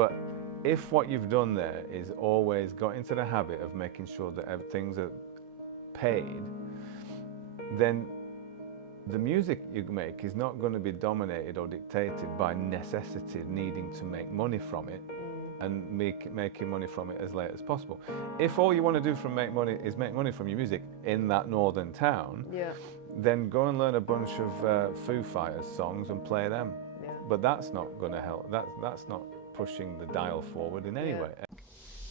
But if what you've done there is always got into the habit of making sure that things are paid, then the music you make is not going to be dominated or dictated by necessity, needing to make money from it and making money from it as late as possible. If all you want to do make money from your music in that northern town, then go and learn a bunch of Foo Fighters songs and play them. But that's not going to help. That's not pushing the dial forward in any way.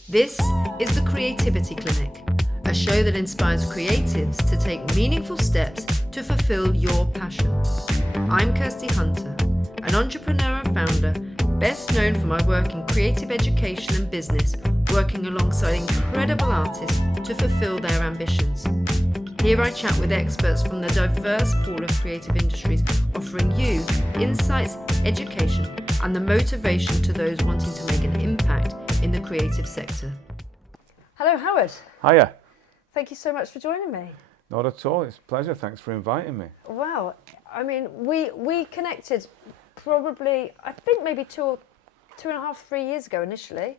This is the Creativity Clinic, a show that inspires creatives to take meaningful steps to fulfill your passion. I'm Kirsty Hunter, an entrepreneur and founder, best known for my work in creative education and business, working alongside incredible artists to fulfill their ambitions. Here I chat with experts from the diverse pool of creative industries, offering you insights, education, and the motivation to those wanting to make an impact in the creative sector. Hello, Howard. Hiya. Thank you so much for joining me. Not at all. It's a pleasure. Thanks for inviting me. Wow. I mean, we connected probably, I think maybe 2.5, 3 years ago initially.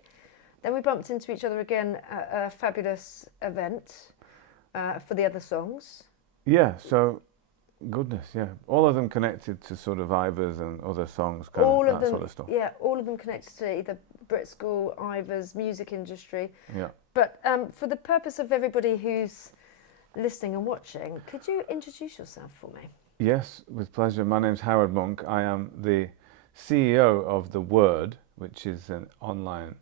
Then we bumped into each other again at a fabulous event for the other songs. Yeah, so, goodness, yeah. All of them connected to sort of Ivers and other songs, that sort of stuff. Yeah, all of them connected to either Brit School, Ivers, music industry. Yeah. But for the purpose of everybody who's listening and watching, could you introduce yourself for me? Yes, with pleasure. My name's Howard Monk. I am the CEO of The Wrd, which is an online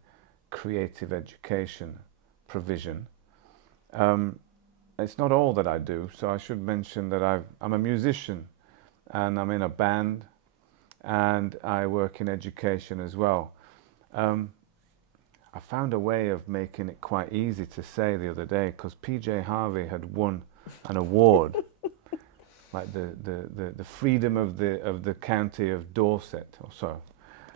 creative education provision. It's not all that I do, so I should mention that I'm a musician and I'm in a band and I work in education as well. I found a way of making it quite easy to say the other day because PJ Harvey had won an award, like the freedom of the county of Dorset or so.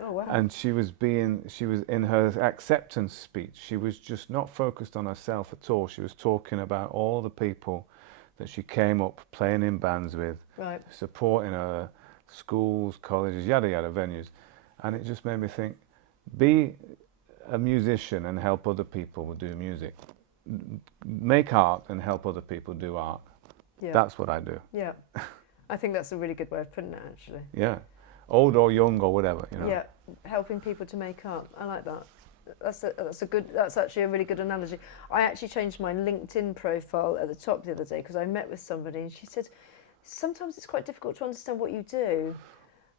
Oh wow! And she was in her acceptance speech. She was just not focused on herself at all. She was talking about all the people that she came up playing in bands with, right, supporting her, schools, colleges, yada yada venues, and it just made me think: be a musician and help other people do music. Make art and help other people do art. Yeah. That's what I do. Yeah, I think that's a really good way of putting it, actually. Yeah, old or young or whatever, you know. Yeah, helping people to make art. I like that. That's actually a really good analogy. I actually changed my LinkedIn profile at the top the other day because I met with somebody and she said, sometimes it's quite difficult to understand what you do.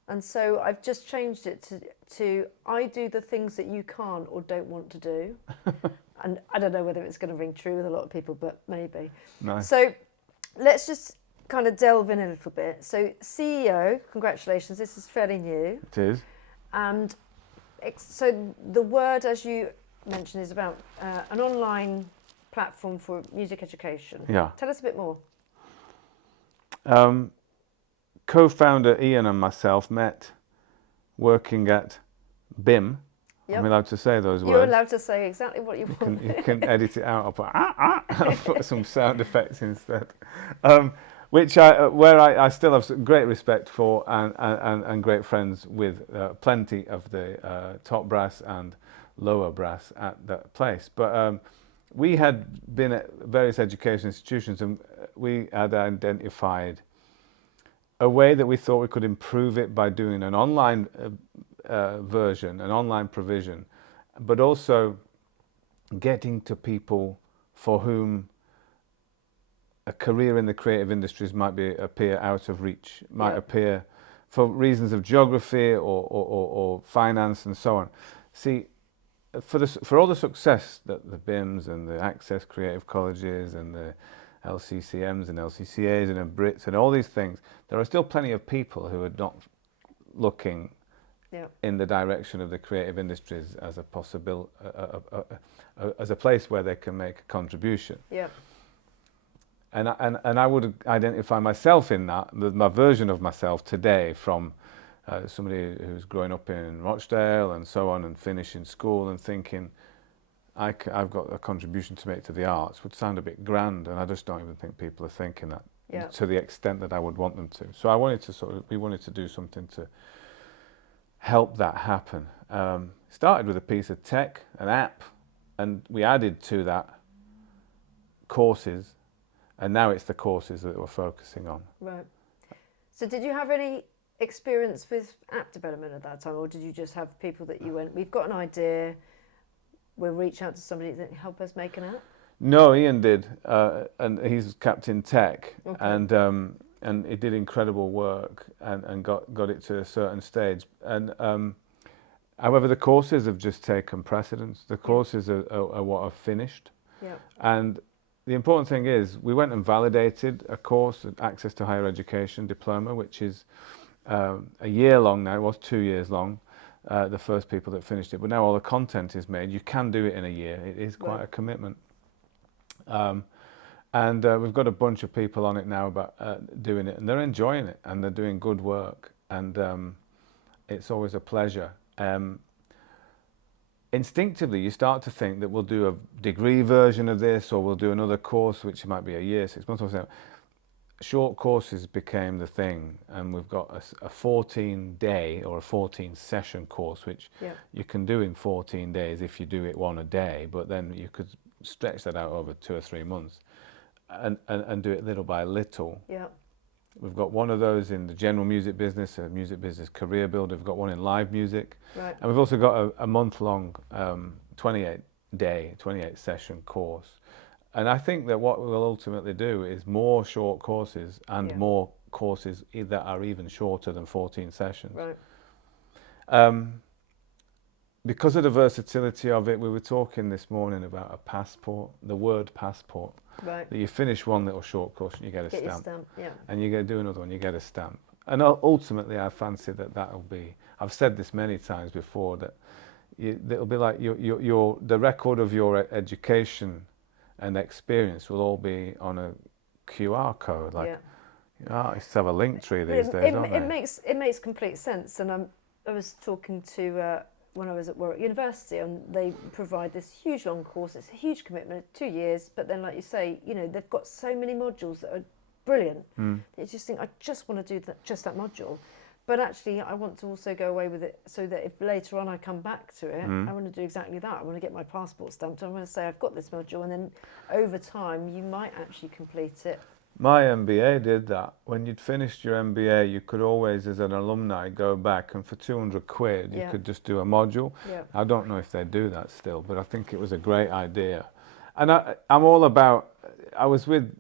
And so I've just changed it to I do the things that you can't or don't want to do. And I don't know whether it's going to ring true with a lot of people, but maybe. Nice. So let's just kind of delve in a little bit. So CEO, congratulations, this is fairly new. It is. And so The Wrd, as you mentioned, is about an online platform for music education. Yeah. Tell us a bit more. Co-founder Ian and myself met working at BIM. Yep. I'm allowed to say those words. You're allowed to say exactly what you want. You can edit it out. I'll put some sound effects instead. Where I still have great respect for and great friends with plenty of the top brass and lower brass at that place. But we had been at various education institutions and we had identified a way that we thought we could improve it by doing an online version, an online provision, but also getting to people for whom a career in the creative industries might appear out of reach, might appear for reasons of geography or finance and so on. See, for all the success that the BIMs and the Access Creative Colleges and the LCCMs and LCCAs and the Brits and all these things, there are still plenty of people who are not looking in the direction of the creative industries as as a place where they can make a contribution. Yeah. And I would identify myself in that, my version of myself today from somebody who's growing up in Rochdale and so on and finishing school and thinking, I've got a contribution to make to the arts would sound a bit grand, and I just don't even think people are thinking that to the extent that I would want them to. So we wanted to do something to helped that happen. Started with a piece of tech, an app, and we added to that courses, and now it's the courses that we're focusing on. Right. So did you have any experience with app development at that time, or did you just have people that you went, we've got an idea, we'll reach out to somebody that can help us make an app? No, Ian did, and he's Captain Tech, Okay. and he did incredible work and got it to a certain stage. And however, the courses have just taken precedence. The courses are what are finished. Yeah. And the important thing is, we went and validated a course, Access to Higher Education diploma, which is a year long now. It was 2 years long. The first people that finished it, but now all the content is made. You can do it in a year. It is quite a commitment. And we've got a bunch of people on it now about doing it, and they're enjoying it, and they're doing good work, and it's always a pleasure. Instinctively, you start to think that we'll do a degree version of this, or we'll do another course, which might be a year, 6 months or so. Short courses became the thing, and we've got a 14-day or a 14-session course, which you can do in 14 days if you do it one a day, but then you could stretch that out over 2 or 3 months and do it little by little. Yeah. We've got one of those in the general music business, a music business career builder. We've got one in live music. Right. And we've also got a month-long 28-day, 28-session course. And I think that what we'll ultimately do is more short courses and more courses that are even shorter than 14 sessions. Right. Because of the versatility of it, we were talking this morning about a passport, the word passport. Right. That you finish one little short course and you get a Get your stamp. stamp, yeah. And you do another one, you get a stamp. And ultimately, I fancy that'll be, I've said this many times before, that it'll be like the record of your education and experience will all be on a QR code. Like, I used to have a link tree these days, don't they? It makes complete sense. And I was talking to when I was at Warwick University, and they provide this huge long course. It's a huge commitment, 2 years. But then, like you say, they've got so many modules that are brilliant. You just think, I just want to do just that module. But actually, I want to also go away with it so that if later on I come back to it, I want to do exactly that. I want to get my passport stamped. I want to say I've got this module, and then over time, you might actually complete it. My MBA did that. When you'd finished your MBA, you could always, as an alumni, go back, and for 200 quid, you could just do a module. Yeah. I don't know if they do that still, but I think it was a great idea. And I'm all about, I was with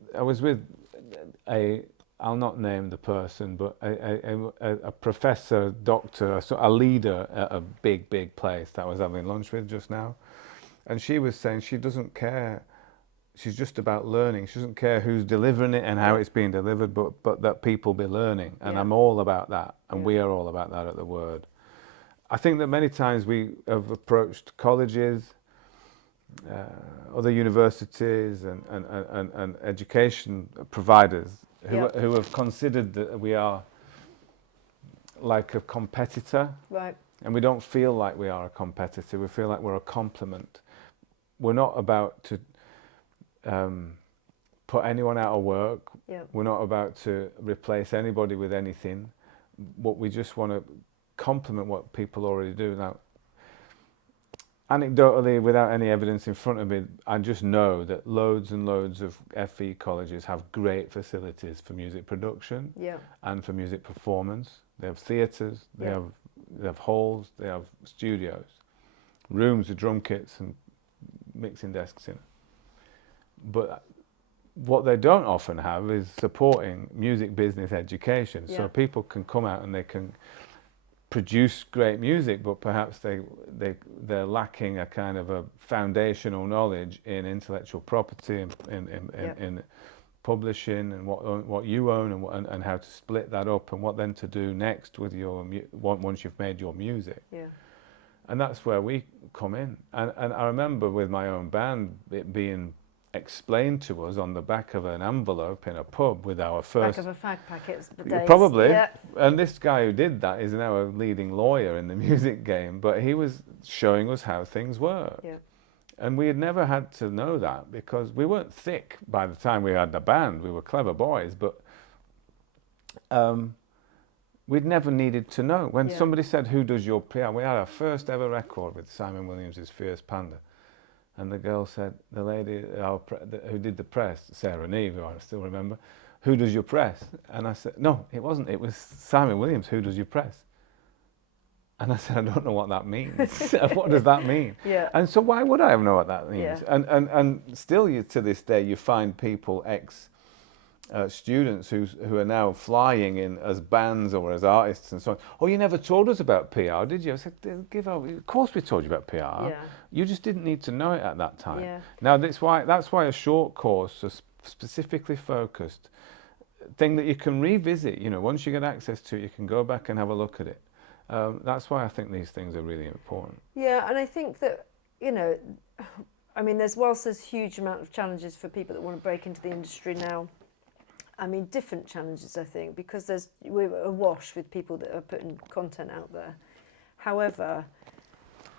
I'll not name the person, but a professor, doctor, a leader at a big place that I was having lunch with just now. And she was saying she doesn't care. She's just about learning. She doesn't care who's delivering it and how it's being delivered, but that people be learning. And I'm all about that, and we are all about that at The Wrd. I think that many times we have approached colleges, other universities and education providers who have considered that we are like a competitor. Right. And we don't feel like we are a competitor. We feel like we're a complement. We're not about to put anyone out of work. Yeah. We're not about to replace anybody with anything. What we just want to complement what people already do. Now, anecdotally, without any evidence in front of me, I just know that loads and loads of FE colleges have great facilities for music production and for music performance. They have theatres, they have halls, they have studios, rooms with drum kits and mixing desks in. But what they don't often have is supporting music business education. So people can come out and they can produce great music, but perhaps they're lacking a kind of a foundational knowledge in intellectual property, in publishing, and what you own, and how to split that up, and what then to do next with your once you've made your music. Yeah. And that's where we come in. And I remember with my own band it being explained to us on the back of an envelope in a pub with our first... Back of a fag packet. The days. Probably. Yeah. And this guy who did that is now a leading lawyer in the music game, but he was showing us how things work. Yeah. And we had never had to know that because we weren't thick by the time we had the band. We were clever boys, but we'd never needed to know. When Yeah. somebody said, "Who does your PR?" We had our first ever record with Simon Williams' Fierce Panda. And the girl said, the lady who did the press, Sarah Neve, who I still remember, "Who does your press?" And I said, "No, it wasn't. It was Simon Williams. Who does your press?" And I said, "I don't know what that means." What does that mean? Yeah. And so why would I know what that means? Yeah. And still, to this day, you find people, students who are now flying in as bands or as artists and so on. "Oh, you never told us about PR, did you?" I said, "Give up. Of course we told you about PR. Yeah. You just didn't need to know it at that time." Yeah. Now that's why a short course, a specifically focused thing that you can revisit. Once you get access to it, you can go back and have a look at it. That's why I think these things are really important. Yeah, and I think that, I mean, whilst there's huge amount of challenges for people that want to break into the industry now, I mean, different challenges, I think, because we're awash with people that are putting content out there. However,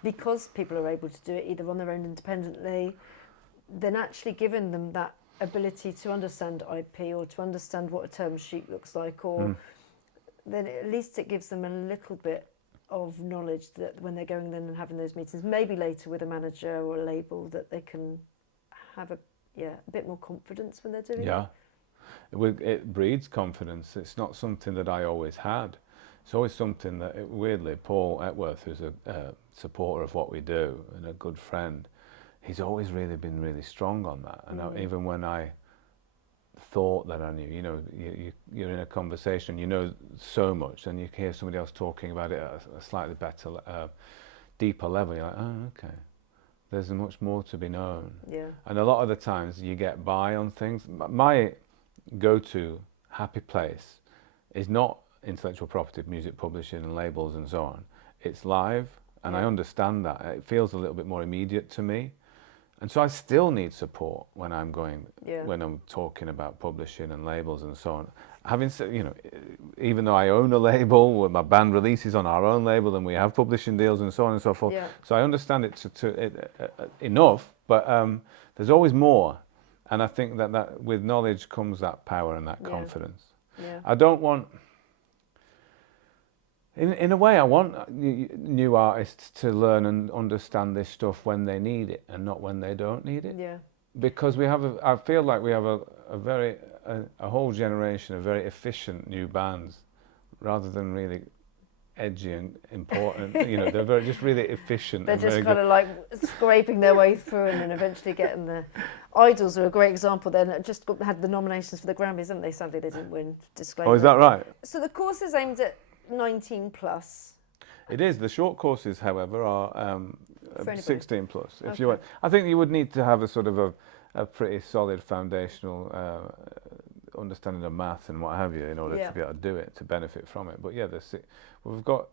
because people are able to do it either on their own independently, then actually giving them that ability to understand IP or to understand what a term sheet looks like, or then at least it gives them a little bit of knowledge that when they're going in and having those meetings, maybe later with a manager or a label, that they can have a bit more confidence when they're doing it. Yeah. It breeds confidence. It's not something that I always had. It's always something that, weirdly, Paul Etworth, who's a supporter of what we do and a good friend, he's always really been really strong on that. And even when I thought that I knew, you're in a conversation, so much, and you hear somebody else talking about it at a slightly better, deeper level, you're like, "Oh, okay. There's much more to be known." Yeah. And a lot of the times you get by on things. My go-to happy place is not intellectual property, music publishing and labels and so on. It's live, and I understand that. It feels a little bit more immediate to me. And so I still need support when I'm talking about publishing and labels and so on. Having said, even though I own a label, where my band releases on our own label, and we have publishing deals and so on and so forth. Yeah. So I understand it enough, but there's always more. And I think that with knowledge comes that power and that confidence. Yeah. I don't want, in a way, I want new artists to learn and understand this stuff when they need it and not when they don't need it. Yeah. Because I feel like we have a whole generation of very efficient new bands, rather than really edgy and important. They're just really efficient. They're and just very kind good. of like scraping their way through and then eventually getting the Idols are a great example. Then just had the nominations for the Grammys, haven't they? Sadly, they didn't win. Disclaimer. Oh, is that right? So the course is aimed at 19 plus. It is. The short courses, however, are For anybody. 16 plus. If Okay. you want, I think you would need to have a sort of a pretty solid foundational understanding of math and what have you in order to be able to do it, to benefit from it. But yeah, we've got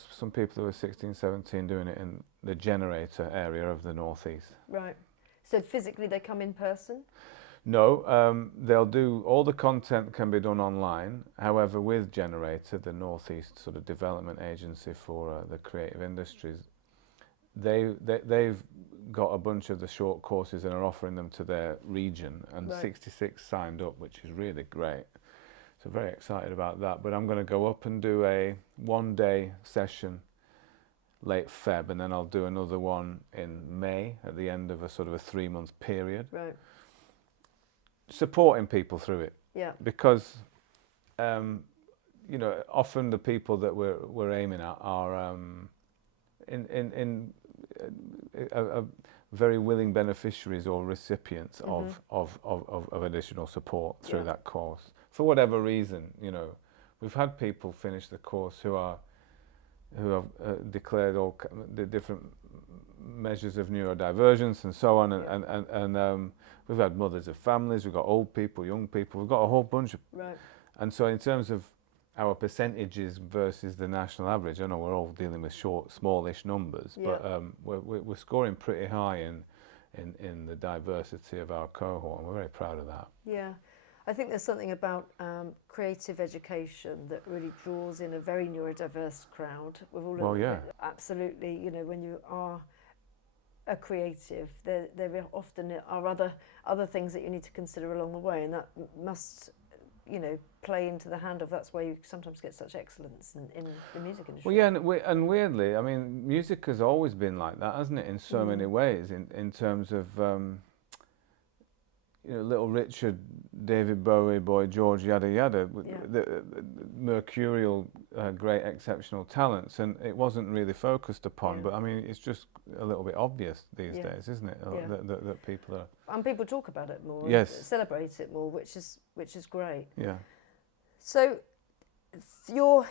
some people who are 16, 17 doing it in the Generator area of the northeast. Right. So physically they come in person? No, they'll do, all the content can be done online. However, with Generator, the northeast sort of development agency for the creative industries, they've got a bunch of the short courses and are offering them to their region, and 66 signed up, which is really great. So very excited about that. But I'm going to go up and do a one-day session late Feb, and then I'll do another one in May at the end of a sort of a 3-month period. Right. Supporting people through it. Yeah. Because often the people that we're aiming at are very willing beneficiaries or recipients of additional support through that course, for whatever reason. We've had people finish the course who have declared all the different measures of neurodivergence and so on, and we've had mothers of families, we've got old people, young people, we've got a whole bunch of. Right. And so in terms of our percentages versus the national average, I know we're all dealing with smallish numbers, but we're scoring pretty high in the diversity of our cohort, and we're very proud of that. Yeah. I think there's something about creative education that really draws in a very neurodiverse crowd. With all absolutely. When you are a creative, there often are other things that you need to consider along the way, and that must, play into the hand of. That's why you sometimes get such excellence in the music industry. Well, yeah, and weirdly, I mean, music has always been like that, hasn't it? In so many ways, in terms of Little Richard, David Bowie, Boy George, yada yada, the mercurial, great, exceptional talents, and it wasn't really focused upon. But I mean, it's just a little bit obvious these days, isn't it? That people are. And people talk about it more. Yes. And celebrate it more, which is great. Yeah. So, your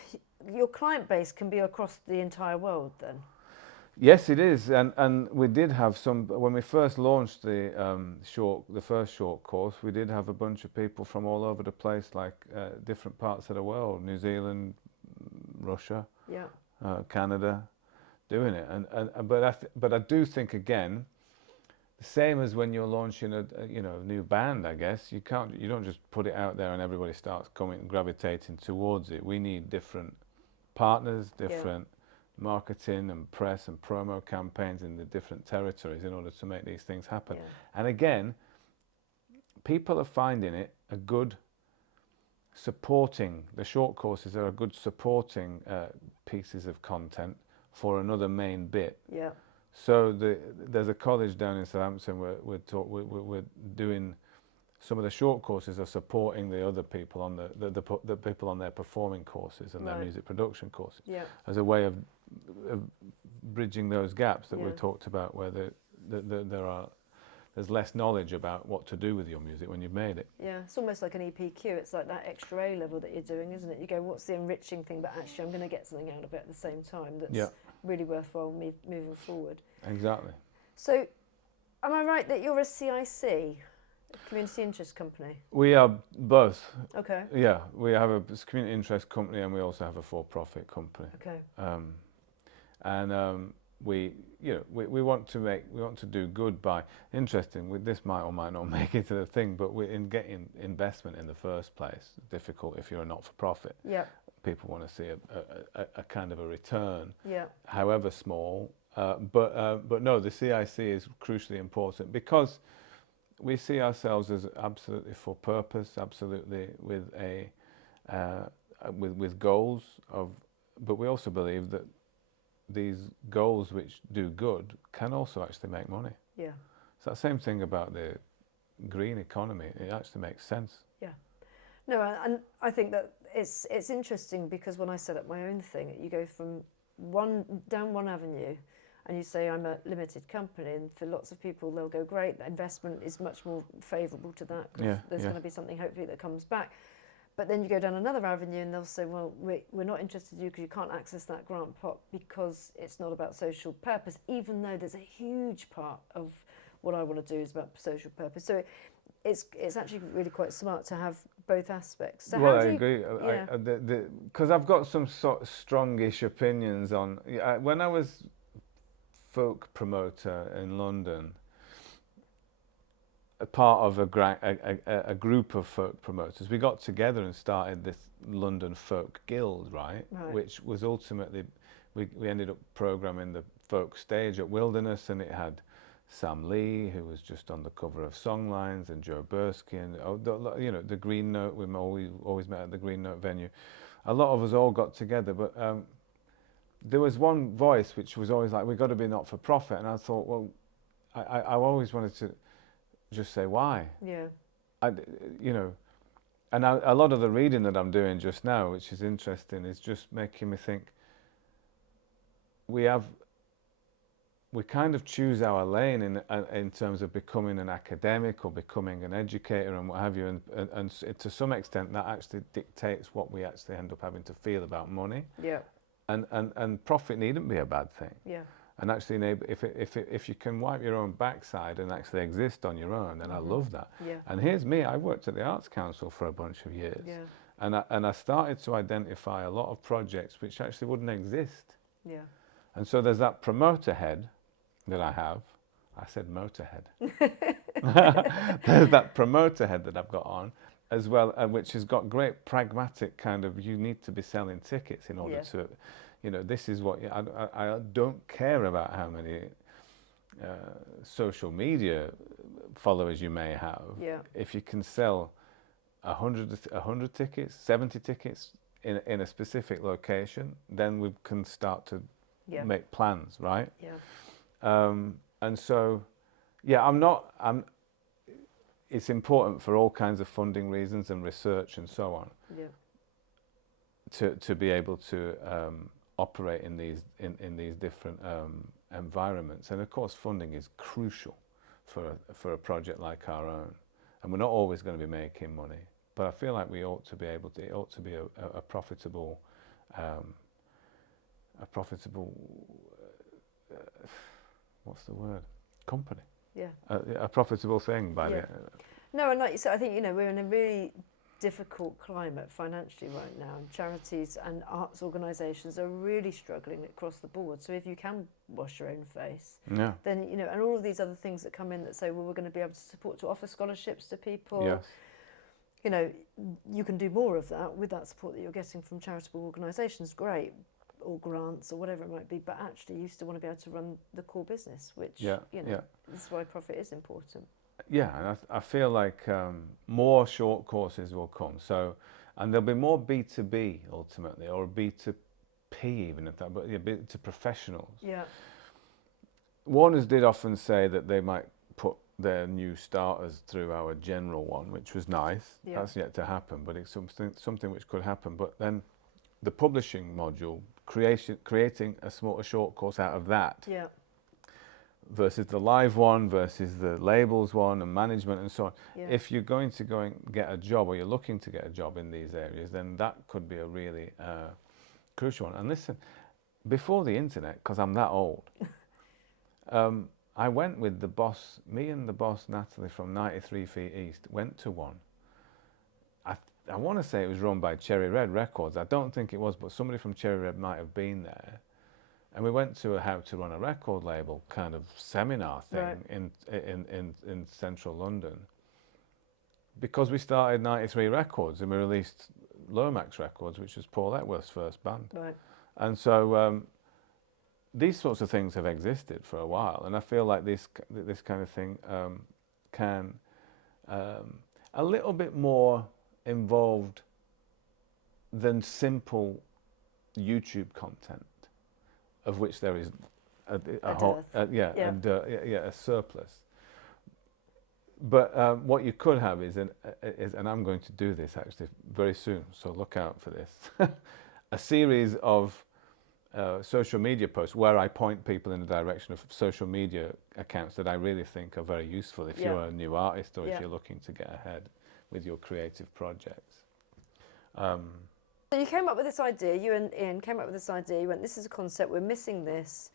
client base can be across the entire world, then. Yes, it is, and we did have some when we first launched the first short course. We did have a bunch of people from all over the place, like different parts of the world, New Zealand, Russia, Canada, doing it. But I do think, again, the same as when you're launching a new band. I guess you don't just put it out there and everybody starts gravitating towards it. We need different partners, different marketing and press and promo campaigns in the different territories in order to make these things happen. And again, people are finding it a good supporting. The short courses are a good supporting pieces of content for another main bit. Yeah. So there's a college down in Southampton where we're doing. Some of the short courses are supporting the other people on the people on their performing courses and their music production courses as a way of bridging those gaps that we talked about, where there's less knowledge about what to do with your music when you've made it. Yeah, it's almost like an EPQ. It's like that extra A level that you're doing, isn't it? You go, what's the enriching thing, but actually I'm going to get something out of it at the same time that's really worthwhile moving forward. Exactly. So, am I right that you're a CIC? Community interest company? We are both. Okay. Yeah, we have a community interest company and we also have a for-profit company. Okay. We want to do good by. Interesting. This might or might not make it to the thing, but we're in getting investment in the first place. Difficult if you're a not-for-profit. Yeah. People want to see a kind of a return. Yeah. However small, but no, the CIC is crucially important because we see ourselves as absolutely for purpose, absolutely with with goals of, but we also believe that these goals which do good can also actually make money. Yeah. It's that same thing about the green economy. It actually makes sense. Yeah. No, and I think that it's interesting because when I set up my own thing, you go from down one avenue. And you say, I'm a limited company, and for lots of people, they'll go, great, the investment is much more favourable to that, because there's going to be something, hopefully, that comes back. But then you go down another avenue, and they'll say, well, we're not interested in you because you can't access that grant pot because it's not about social purpose, even though there's a huge part of what I want to do is about social purpose. So it's actually really quite smart to have both aspects. So well, how do I you, agree. Yeah. Because I've got some sort of strongish opinions on, when I was folk promoter in London, a part of a group of folk promoters, we got together and started this London Folk Guild, right? Which was ultimately, we ended up programming the folk stage at Wilderness, and it had Sam Lee, who was just on the cover of Songlines, and Joe Bursky, and the Green Note. We always met at the Green Note venue. A lot of us all got together, but there was one voice which was always like, we've got to be not-for-profit. And I thought, well, I always wanted to just say why. Yeah. And a lot of the reading that I'm doing just now, which is interesting, is just making me think we kind of choose our lane in terms of becoming an academic or becoming an educator and what have you. And to some extent, that actually dictates what we actually end up having to feel about money. Yeah. And profit needn't be a bad thing. Yeah. And actually, if you can wipe your own backside and actually exist on your own, then I love that. Yeah. And here's me. I worked at the Arts Council for a bunch of years. Yeah. And I started to identify a lot of projects which actually wouldn't exist. Yeah. And so there's that promoter head that I have. I said motorhead. There's that promoter head that I've got on as well, which has got great pragmatic kind of, you need to be selling tickets in order to, this is what, I don't care about how many social media followers you may have. Yeah. If you can sell 100 tickets, 70 tickets in a specific location, then we can start to Yeah. make plans, right? Yeah. And so, yeah, it's important for all kinds of funding reasons and research and so on Yeah. to be able to operate in these different environments. And of course, funding is crucial for a project like our own. And we're not always going to be making money, but I feel like we ought to be able to. It ought to be a profitable, what's the word? Company. Yeah. A profitable thing by Yeah. No, and like you said, I think, you know, we're in a really difficult climate financially right now, and charities and arts organisations are really struggling across the board. So if you can wash your own face, Yeah. then, you know, and all of these other things that come in that say, well, we're going to be able to support, to offer scholarships to people. Yes. You know, you can do more of that with that support that you're getting from charitable organisations, great, or grants or whatever it might be, but actually you still want to be able to run the core business, which, you know, this is why profit is important. Yeah, and I feel like more short courses will come. So, and there'll be more B2B ultimately, or B2P even if that, but yeah, to professionals. Yeah. Warners did often say that they might put their new starters through our general one, which was nice. Yeah. That's yet to happen, but it's something which could happen. But then the publishing module, creating a short course out of that. Yeah. Versus the live one, versus the labels one and management and so on. Yeah. If you're going to go and get a job, or you're looking to get a job in these areas, then that could be a really crucial one. And listen, before the internet, because I'm that old, I went with the boss, me and the boss Natalie from 93 Feet East, went to one. I want to say it was run by Cherry Red Records. I don't think it was, but somebody from Cherry Red might have been there. And we went to a how to run a record label kind of seminar thing Right. in central London. Because we started 93 Records and we released Lomax Records, which was Paul Epworth's first band. Right. And so these sorts of things have existed for a while, and I feel like this kind of thing can a little bit more involved than simple YouTube content, of which there is a surplus. But what you could have is, and I'm going to do this actually very soon, so look out for this, a series of social media posts where I point people in the direction of social media accounts that I really think are very useful if you're a new artist or if you're looking to get ahead with your creative projects. So you came up with this idea, you and Ian came up with this idea, you went, this is a concept, we're missing this,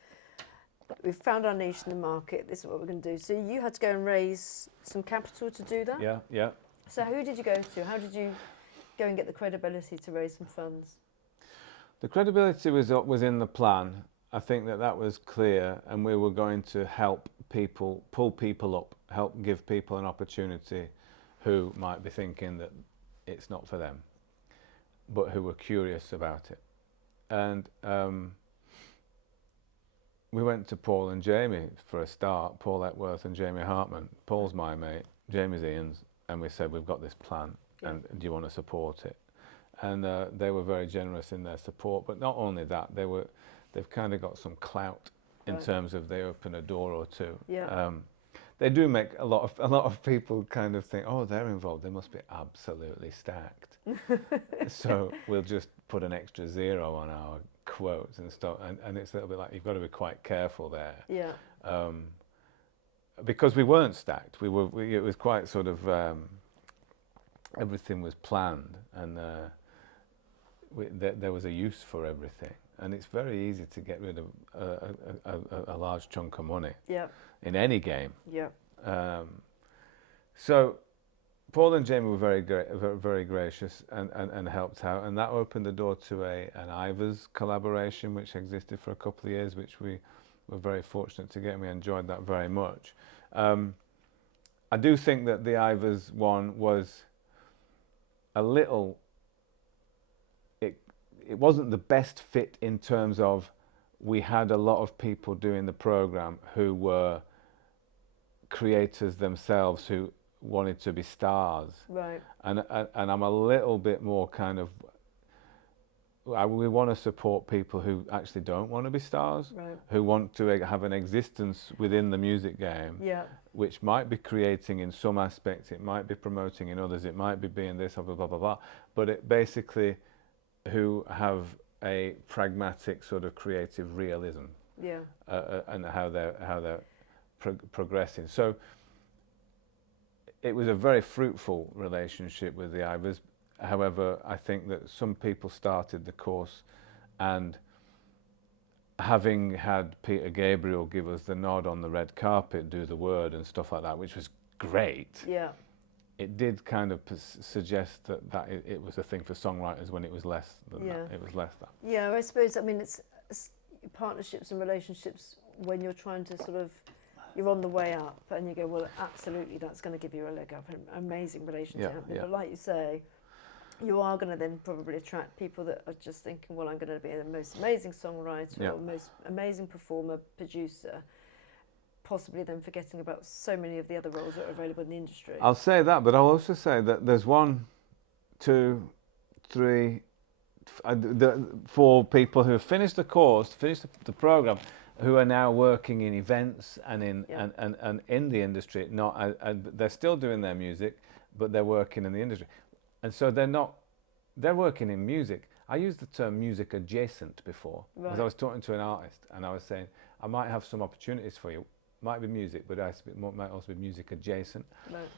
we've found our niche in the market, this is what we're going to do. So you had to go and raise some capital to do that? Yeah, yeah. So who did you go to? How did you go and get the credibility to raise some funds? The credibility was in the plan. I think that was clear, and we were going to help people, pull people up, help give people an opportunity who might be thinking that it's not for them, but who were curious about it. And we went to Paul and Jamie for a start, Paul Epworth and Jamie Hartman. Paul's my mate, Jamie's Ian's, and we said, we've got this plan, and do you want to support it? And they were very generous in their support, but not only that, they've kind of got some clout in terms of they open a door or two. Yeah. They do make a lot of people kind of think, oh, they're involved, they must be absolutely stacked. So we'll just put an extra zero on our quotes and stuff, and it's a little bit like you've got to be quite careful there. Yeah. Because we weren't stacked, it was quite sort of everything was planned, and there was a use for everything, and it's very easy to get rid of a large chunk of money in any game. Yeah. So Paul and Jamie were very gracious and helped out, and that opened the door to an Ivers collaboration which existed for a couple of years, which we were very fortunate to get, and we enjoyed that very much. I do think that the Ivers one was a little, it wasn't the best fit in terms of we had a lot of people doing the program who were creators themselves who wanted to be stars, Right. and I'm a little bit more kind of. We want to support people who actually don't want to be stars, Right. who want to have an existence within the music game, Yeah. which might be creating in some aspects, it might be promoting in others, it might be being this, blah, blah, blah, blah, but it basically who have a pragmatic sort of creative realism, Yeah. and how they're progressing. So it was a very fruitful relationship with the Ivors. However, I think that some people started the course, and having had Peter Gabriel give us the nod on the red carpet, do the word and stuff like that, which was great, Yeah. it did kind of suggest that it was a thing for songwriters when it was less than Yeah. that. It was less than. Yeah, I suppose, I mean, it's partnerships and relationships when you're trying to sort of, you're on the way up and you go, well, absolutely, that's going to give you a leg up, an amazing relationship. Yeah, yeah. But like you say, you are going to then probably attract people that are just thinking, well, I'm going to be the most amazing songwriter Yeah. or most amazing performer, producer, possibly then forgetting about so many of the other roles that are available in the industry. I'll say that, but I'll also say that there's 1, 2, 3, 4 people who have finished the course, finished the program, who are now working in events and in Yeah. and in the industry. Not they're still doing their music, but they're working in the industry, and so they're working in music. I used the term music adjacent before, because Right. I was talking to an artist and I was saying I might have some opportunities for you. Might be music, but might also be music adjacent. Right.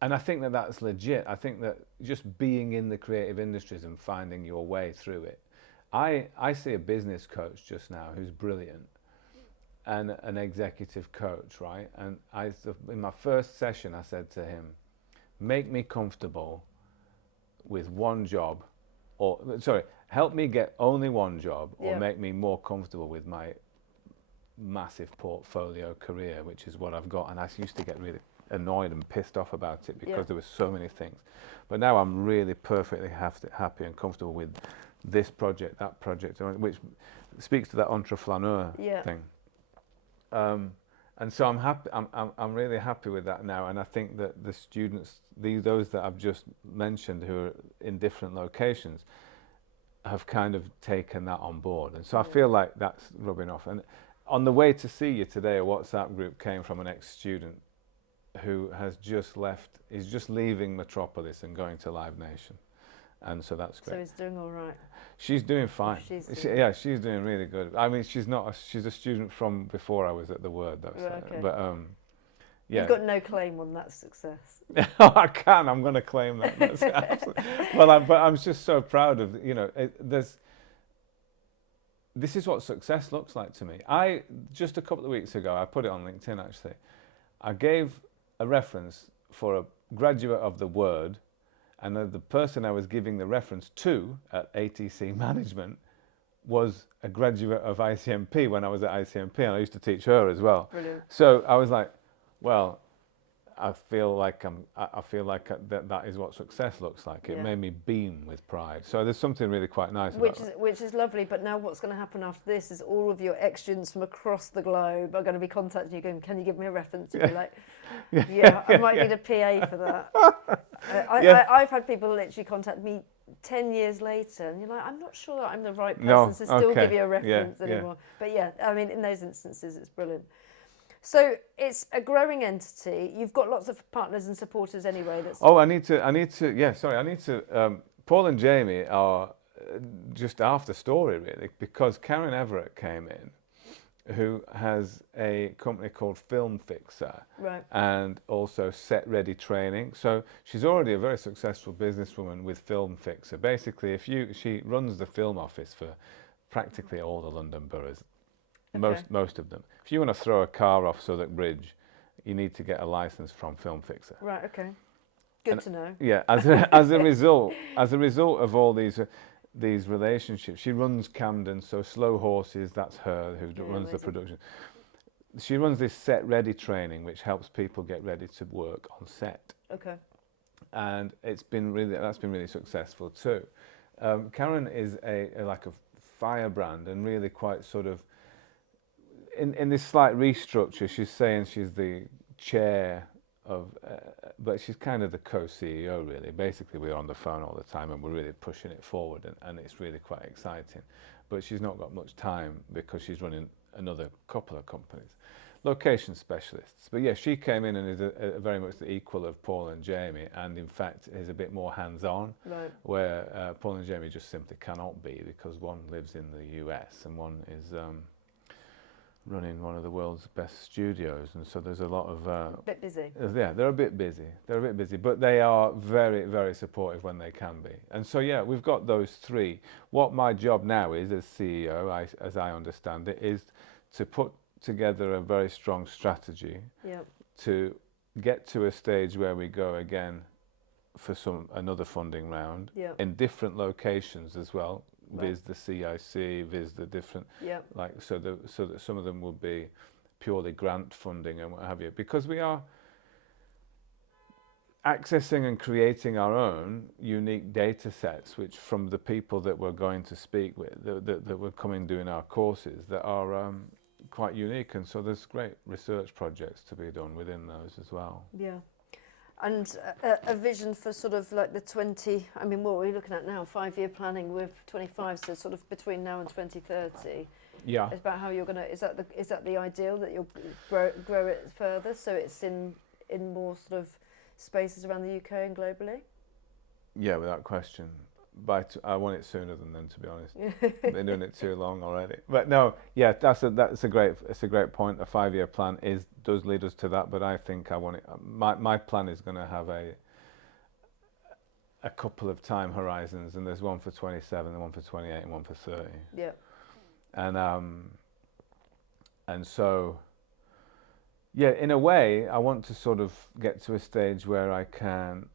And I think that that's legit. I think that just being in the creative industries and finding your way through it. I see a business coach just now who's brilliant, and an executive coach, right? And in my first session, I said to him, make me comfortable with one job, or sorry, help me get only one job, or Yeah. make me more comfortable with my massive portfolio career, which is what I've got. And I used to get really annoyed and pissed off about it because Yeah. there were so many things. But now I'm really perfectly happy and comfortable with this project, that project, which speaks to that entrepreneur Yeah. thing. And so I'm happy. I'm really happy with that now. And I think that the students, those that I've just mentioned, who are in different locations, have kind of taken that on board. And so I feel like that's rubbing off. And on the way to see you today, a WhatsApp group came from an ex-student who has just left. He's just leaving Metropolis and going to Live Nation, and so that's great. So he's doing all right. She's doing fine. she's doing- Yeah, she's doing really good. I mean, she's not. She's a student from before I was at the Word, though. So, Right, okay. But yeah. You've got no claim on that success. I can. I'm going to claim that. That's well, but I'm just so proud of this is what success looks like to me. Just a couple of weeks ago, I put it on LinkedIn actually. I gave a reference for a graduate of The Wrd, and the person I was giving the reference to at ATC Management was a graduate of ICMP when I was at ICMP, and I used to teach her as well. Brilliant. So I was like, well, I feel like that is what success looks like. It Yeah. made me beam with pride. So there's something really quite nice Which about that. which is lovely, but now what's going to happen after this is all of your ex-students from across the globe are going to be contacting you going, can you give me a reference? And be like, yeah, I might need a PA for that. I've had people literally contact me 10 years later and you're like, I'm not sure that I'm the right person No, to still okay. give you a reference Yeah. anymore. But yeah, I mean, in those instances, it's brilliant. So it's a growing entity. You've got lots of partners and supporters anyway. Oh, I need to. Yeah, sorry. I need to. Paul and Jamie are just after story really, because Karen Everett came in, who has a company called Film Fixer, Right. and also Set Ready Training. So she's already a very successful businesswoman with Film Fixer. Basically, she runs the film office for practically all the London boroughs. Okay. Most of them. If you want to throw a car off Southwark Bridge, you need to get a license from Film Fixer. Right, okay. Good to know. Yeah, as a result of all these relationships, she runs Camden. So Slow Horses, that's her who runs the amazing. production. She runs this Set Ready training, which helps people get ready to work on set, Okay. and that's been really successful too. Karen is like a firebrand, and really quite sort of. In this slight restructure, she's saying she's the chair of, but she's kind of the co-CEO really. Basically, we're on the phone all the time and we're really pushing it forward, and it's really quite exciting. But she's not got much time because she's running another couple of companies. Location specialists. But yeah, she came in and is a very much the equal of Paul and Jamie, and in fact is a bit more hands-on, Right. where Paul and Jamie just simply cannot be, because one lives in the US and one is running one of the world's best studios, and so there's a lot of A bit busy. yeah, they're a bit busy. They're a bit busy, but they are very, very supportive when they can be. And so yeah, we've got those three. What my job now is as CEO, as I understand it, is to put together a very strong strategy Yeah. to get to a stage where we go again for another funding round Yeah. in different locations as well. Right. Viz the CIC, viz the different, Yeah. like so that some of them will be purely grant funding and what have you, because we are accessing and creating our own unique data sets, which from the people that we're going to speak with, that we're coming doing our courses, that are quite unique, and so there's great research projects to be done within those as well. Yeah. And a vision for sort of like the 20, I mean, what are we looking at now? 5-year planning with 25, so sort of between now and 2030. Yeah. It's about how you're going to, is that the ideal that you'll grow it further so it's in more sort of spaces around the UK and globally? Yeah, without question. I want it sooner than then, to be honest. Been doing it too long already. But no, yeah, that's a great point. A 5-year plan does lead us to that, but I think I want it. My plan is going to have a couple of time horizons, and there's one for 27, and one for 28, and one for 30. Yeah. And so, yeah, in a way, I want to sort of get to a stage where I can.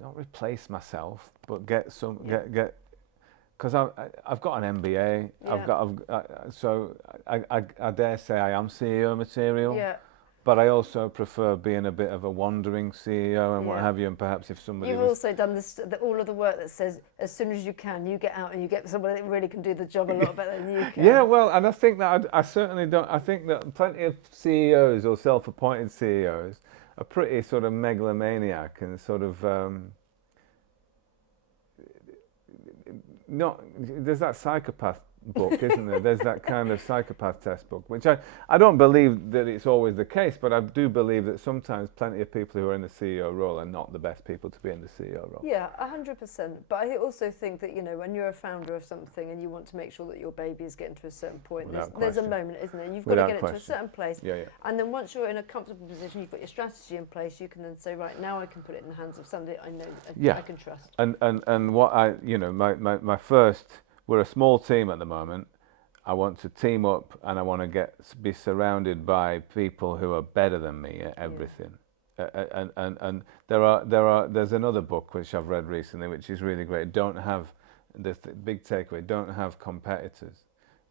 Not replace myself, but get because I've got an MBA. Yeah. So I dare say I am CEO material. Yeah. But I also prefer being a bit of a wandering CEO and what Yeah. have you. And perhaps if somebody You've was, also done all of the work that says as soon as you can, you get out and you get somebody that really can do the job a lot better than you can. yeah, well, and I think that I certainly don't. I think that plenty of CEOs or self-appointed CEOs are pretty sort of megalomaniac and sort of not. There's that psychopath book, isn't there? There's that kind of psychopath test book, which I don't believe that it's always the case, but I do believe that sometimes plenty of people who are in the CEO role are not the best people to be in the CEO role. Yeah, 100%. But I also think that, you know, when you're a founder of something and you want to make sure that your baby is getting to a certain point, there's a moment, isn't there? You've got to get it to a certain place. Yeah, yeah. And then once you're in a comfortable position, you've got your strategy in place, you can then say, right, now I can put it in the hands of somebody I know I can trust. And what my first, we're a small team at the moment. I want to team up, and I want to be surrounded by people who are better than me at everything. Yeah. And there's another book which I've read recently, which is really great. Don't have the big takeaway. Don't have competitors.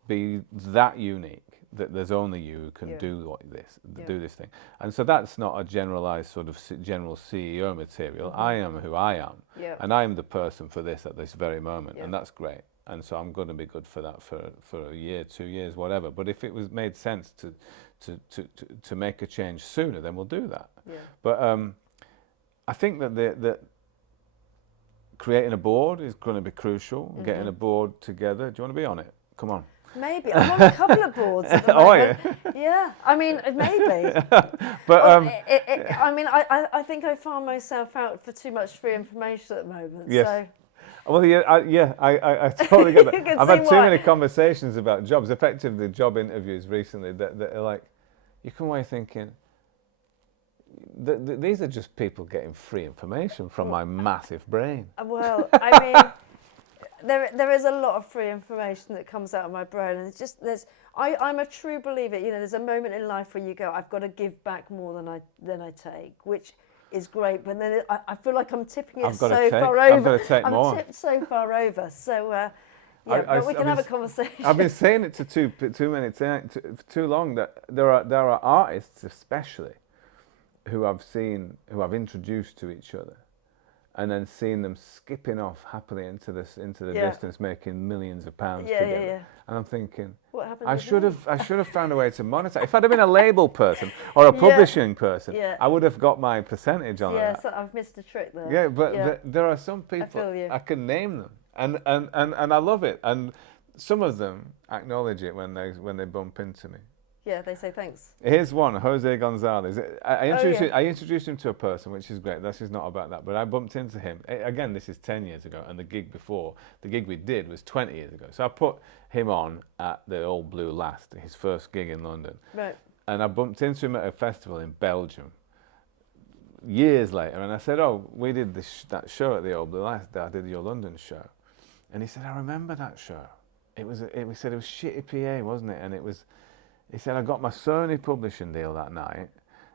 Be that unique that there's only you who can do this thing. And so that's not a generalized sort of general CEO material. Mm-hmm. I am who I am, and I am the person for this at this very moment, and that's great. And so I'm going to be good for that for a year, 2 years, whatever. But if it made sense to make a change sooner, then we'll do that. Yeah. But I think that creating a board is going to be crucial. Mm-hmm. Getting a board together. Do you want to be on it? Come on. Maybe. I'm on a couple of boards at the moment. Oh, yeah? Yeah. I mean, maybe. But I mean, I think I found myself out for too much free information at the moment. Yes. So. Well, I totally get that. I've had too many conversations about jobs, effectively job interviews recently, that are like, you come away thinking, these are just people getting free information from my massive brain. Well, I mean, there is a lot of free information that comes out of my brain, and it's just I'm a true believer. You know, there's a moment in life where you go, I've got to give back more than I take, which is great, but then I feel like I'm tipping it so far over. I've got to take more. I'm tipped so far over. So but we can have a conversation. I've been saying it to for too long that there are artists especially who I've introduced to each other, and then seeing them skipping off happily into the Yeah. distance, making millions of pounds Yeah, together. yeah. And I'm thinking, What happened? I with should that? have found a way to monetize. If I'd have been a label person or a Yeah. publishing person, Yeah. I would have got my percentage on Yeah, that. so I've missed a trick there. Yeah, but yeah. there are some people feel you. I can name them, and I love it. And some of them acknowledge it when they bump into me. Yeah, they say thanks. Here's one, Jose Gonzalez. I introduced yeah. I introduced him to a person, which is great. This is not about that, but I bumped into him. Again, this is 10 years ago, and the gig we did was 20 years ago. So I put him on at the Old Blue Last, his first gig in London. Right. And I bumped into him at a festival in Belgium years later, and I said, "Oh, we did that show at the Old Blue Last. I did your London show," and he said, "I remember that show. We said it was shitty PA, wasn't it? And it was." He said, "I got my Sony publishing deal that night,"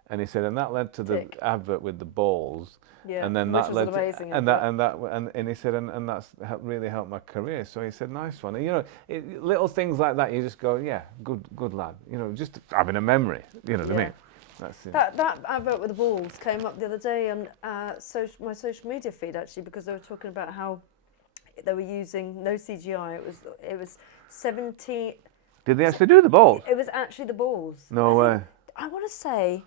and he said, "And that led to the advert with the balls." Yeah. And then which that was led an amazing to, and he said, and that's really helped my career. So he said, nice one. And, you know, little things like that, you just go, yeah, good lad. You know, just having a memory. You know what I mean? That's it. That advert with the balls came up the other day on my social media feed, actually, because they were talking about how they were using no CGI. It was 17. Did they actually do the balls? It was actually the balls. No way. I want to say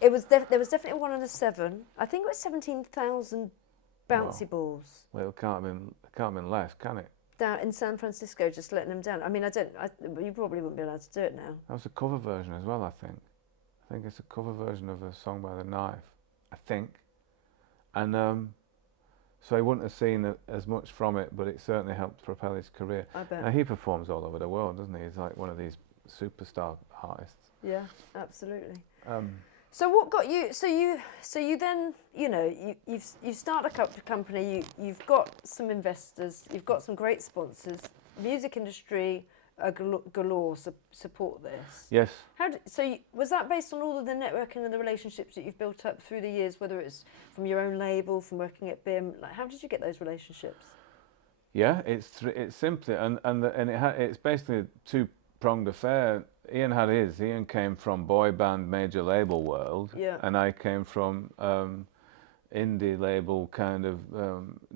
it was there was definitely one on a 7. I think it was 17,000 bouncy balls Well, it can't have been less, can it? down in San Francisco, just letting them down. I mean, you probably wouldn't be allowed to do it now. That was a cover version as well, I think. I think it's a cover version of a song by The Knife, I think. And so he wouldn't have seen as much from it, but it certainly helped propel his career. I bet. Now, he performs all over the world, doesn't he? He's like one of these superstar artists. Yeah, absolutely. Um, So what got you? So you then you start a company. You've got some investors. You've got some great sponsors. Music industry galore support this. yes. Was that based on all of the networking and the relationships that you've built up through the years, whether it's from your own label, from working at BIM? Like, how did you get those relationships? Yeah, it's simply it's basically a two-pronged affair. Ian had his. Ian came from boy band major label world, and I came from indie label kind of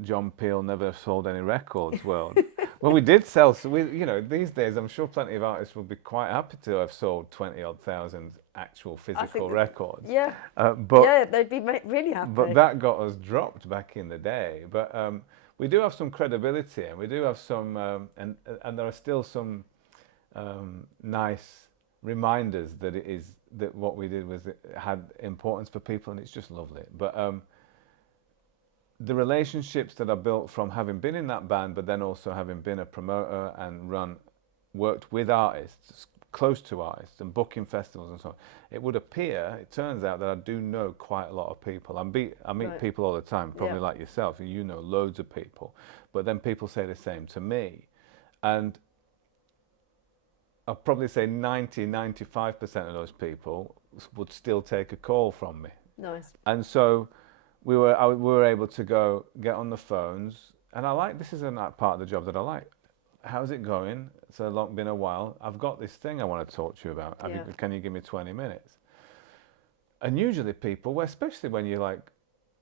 John Peel never sold any records world. Well, we did sell. So these days, I'm sure plenty of artists will be quite happy to have sold 20-odd thousand actual physical records. Yeah. But they'd be really happy. But that got us dropped back in the day. But we do have some credibility, and we do have some, and there are still some nice reminders that what we did had importance for people, and it's just lovely. But the relationships that are built from having been in that band, but then also having been a promoter and worked with artists, close to artists, and booking festivals and so on, it turns out that I do know quite a lot of people. I meet people all the time, probably like yourself, you know loads of people, but then people say the same to me. And I'll probably say 95% of those people would still take a call from me. Nice. And so we were able to go get on the phones, and this is a part of the job that I like. How's it going? It's been a while. I've got this thing I want to talk to you about. Can you give me 20 minutes? And usually people, especially when you're like,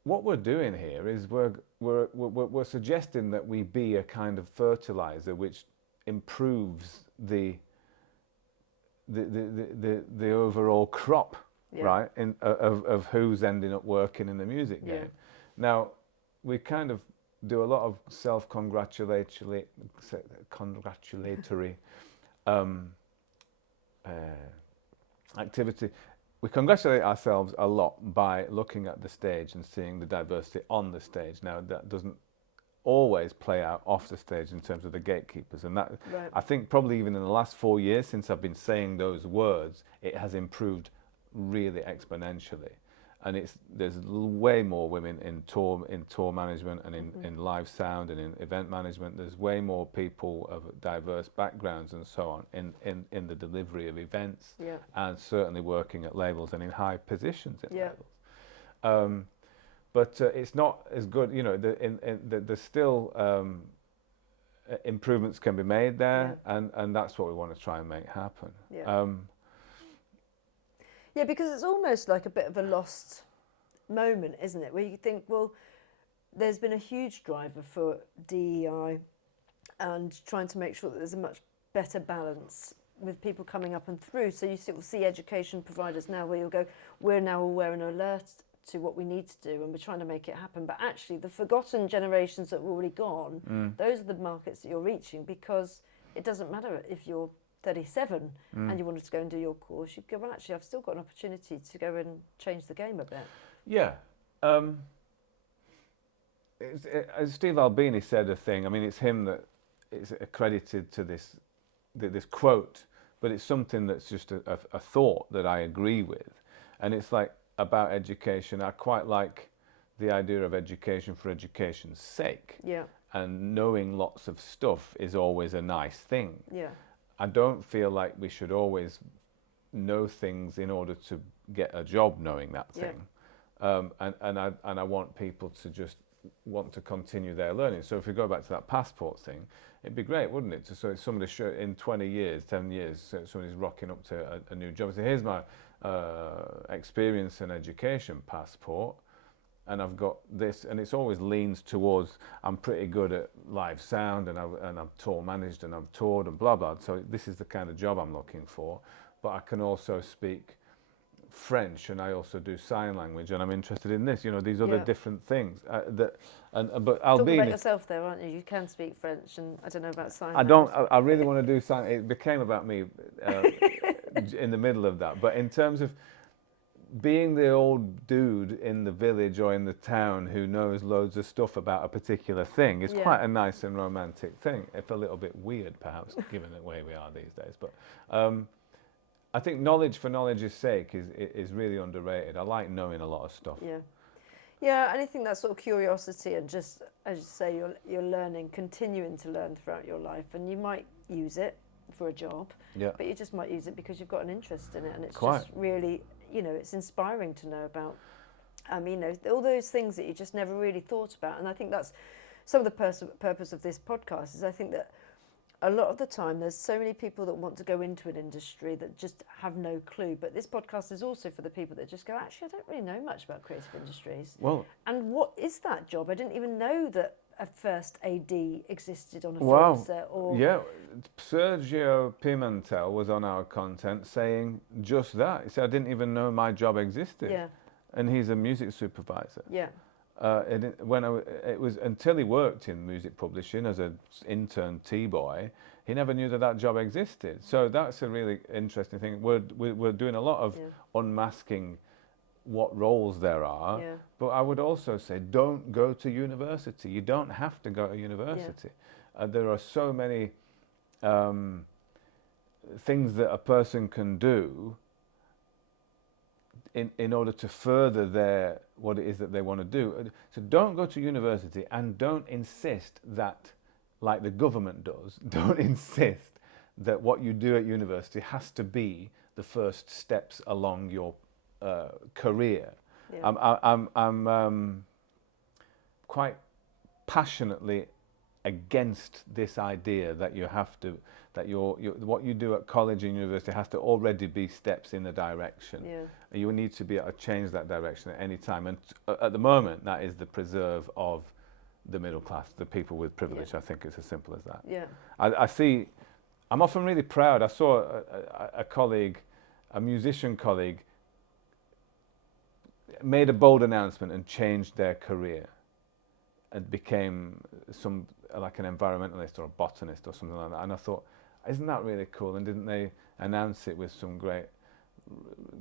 what we're doing here is we're suggesting that we be a kind of fertilizer which improves the overall crop, right? Of who's ending up working in the music game. Now, we kind of do a lot of self-congratulatory activity. We congratulate ourselves a lot by looking at the stage and seeing the diversity on the stage. Now, that doesn't always play out off the stage in terms of the gatekeepers, and that I think probably even in the last 4 years since I've been saying those words, it has improved really exponentially. And there's way more women in tour management and in live sound and in event management. There's way more people of diverse backgrounds and so on in the delivery of events, and certainly working at labels and in high positions in labels. But it's not as good, there's still improvements can be made there, and that's what we want to try and make happen. Yeah, because it's almost like a bit of a lost moment, isn't it? Where you think, well, there's been a huge driver for DEI and trying to make sure that there's a much better balance with people coming up and through. So you sort of see education providers now where you'll go, we're now aware and alert to what we need to do and we're trying to make it happen. But actually the forgotten generations that have already gone, those are the markets that you're reaching, because it doesn't matter if you're 37 and you wanted to go and do your course, you go, well, actually, I've still got an opportunity to go and change the game a bit. Yeah. Steve Albini said a thing. I mean, it's him that is accredited to this quote, but it's something that's just a thought that I agree with. And it's like about education. I quite like the idea of education for education's sake. Yeah. And knowing lots of stuff is always a nice thing. Yeah. I don't feel like we should always know things in order to get a job knowing that thing. And I want people to just want to continue their learning. So if we go back to that passport thing, it'd be great, wouldn't it? So somebody in 20 years, 10 years, so somebody's rocking up to a new job. So here's my experience and education passport, and I've got this, and it's always leans towards I'm pretty good at live sound, and I'm tour managed, and I've toured, and blah blah. So this is the kind of job I'm looking for. But I can also speak French, and I also do sign language, and I'm interested in this. You know, these other different things. But Talking Albini, about yourself there, aren't you? You can speak French, and I don't know about sign I language. don't. I really want to do sign. It became about me in the middle of that. But in terms of being the old dude in the village or in the town who knows loads of stuff about a particular thing is quite a nice and romantic thing. It's a little bit weird, perhaps, given the way we are these days. But I think knowledge for knowledge's sake is really underrated. I like knowing a lot of stuff. Yeah. Yeah, and I think that sort of curiosity and just, as you say, you're learning, continuing to learn throughout your life, and you might use it for a job, but you just might use it because you've got an interest in it, and it's just really, you know, it's inspiring to know about, you know, all those things that you just never really thought about. And I think that's some of the purpose of this podcast is I think that a lot of the time there's so many people that want to go into an industry that just have no clue, but this podcast is also for the people that just go, actually, I don't really know much about creative industries. Well, and what is that job? I didn't even know that a first AD existed on a film set. Or yeah, Sergio Pimentel was on our content saying just that. He said, I didn't even know my job existed. Yeah. And he's a music supervisor. Yeah. It was until he worked in music publishing as an intern T-boy, he never knew that job existed. So that's a really interesting thing. We're doing a lot of unmasking what roles there are, but I would also say don't go to university. You don't have to go to university. There are so many things that a person can do in order to further what it is that they want to do. So don't go to university, and don't insist that, like the government does, don't insist that what you do at university has to be the first steps along your career. I'm quite passionately against this idea that you have to, that what you do at college and university has to already be steps in a direction. You need to be able to change that direction at any time. And at the moment, that is the preserve of the middle class, the people with privilege. I think it's as simple as that. I see, I'm often really proud. I saw a colleague, a musician colleague, made a bold announcement and changed their career and became like an environmentalist or a botanist or something like that. And I thought, isn't that really cool? And didn't they announce it with some great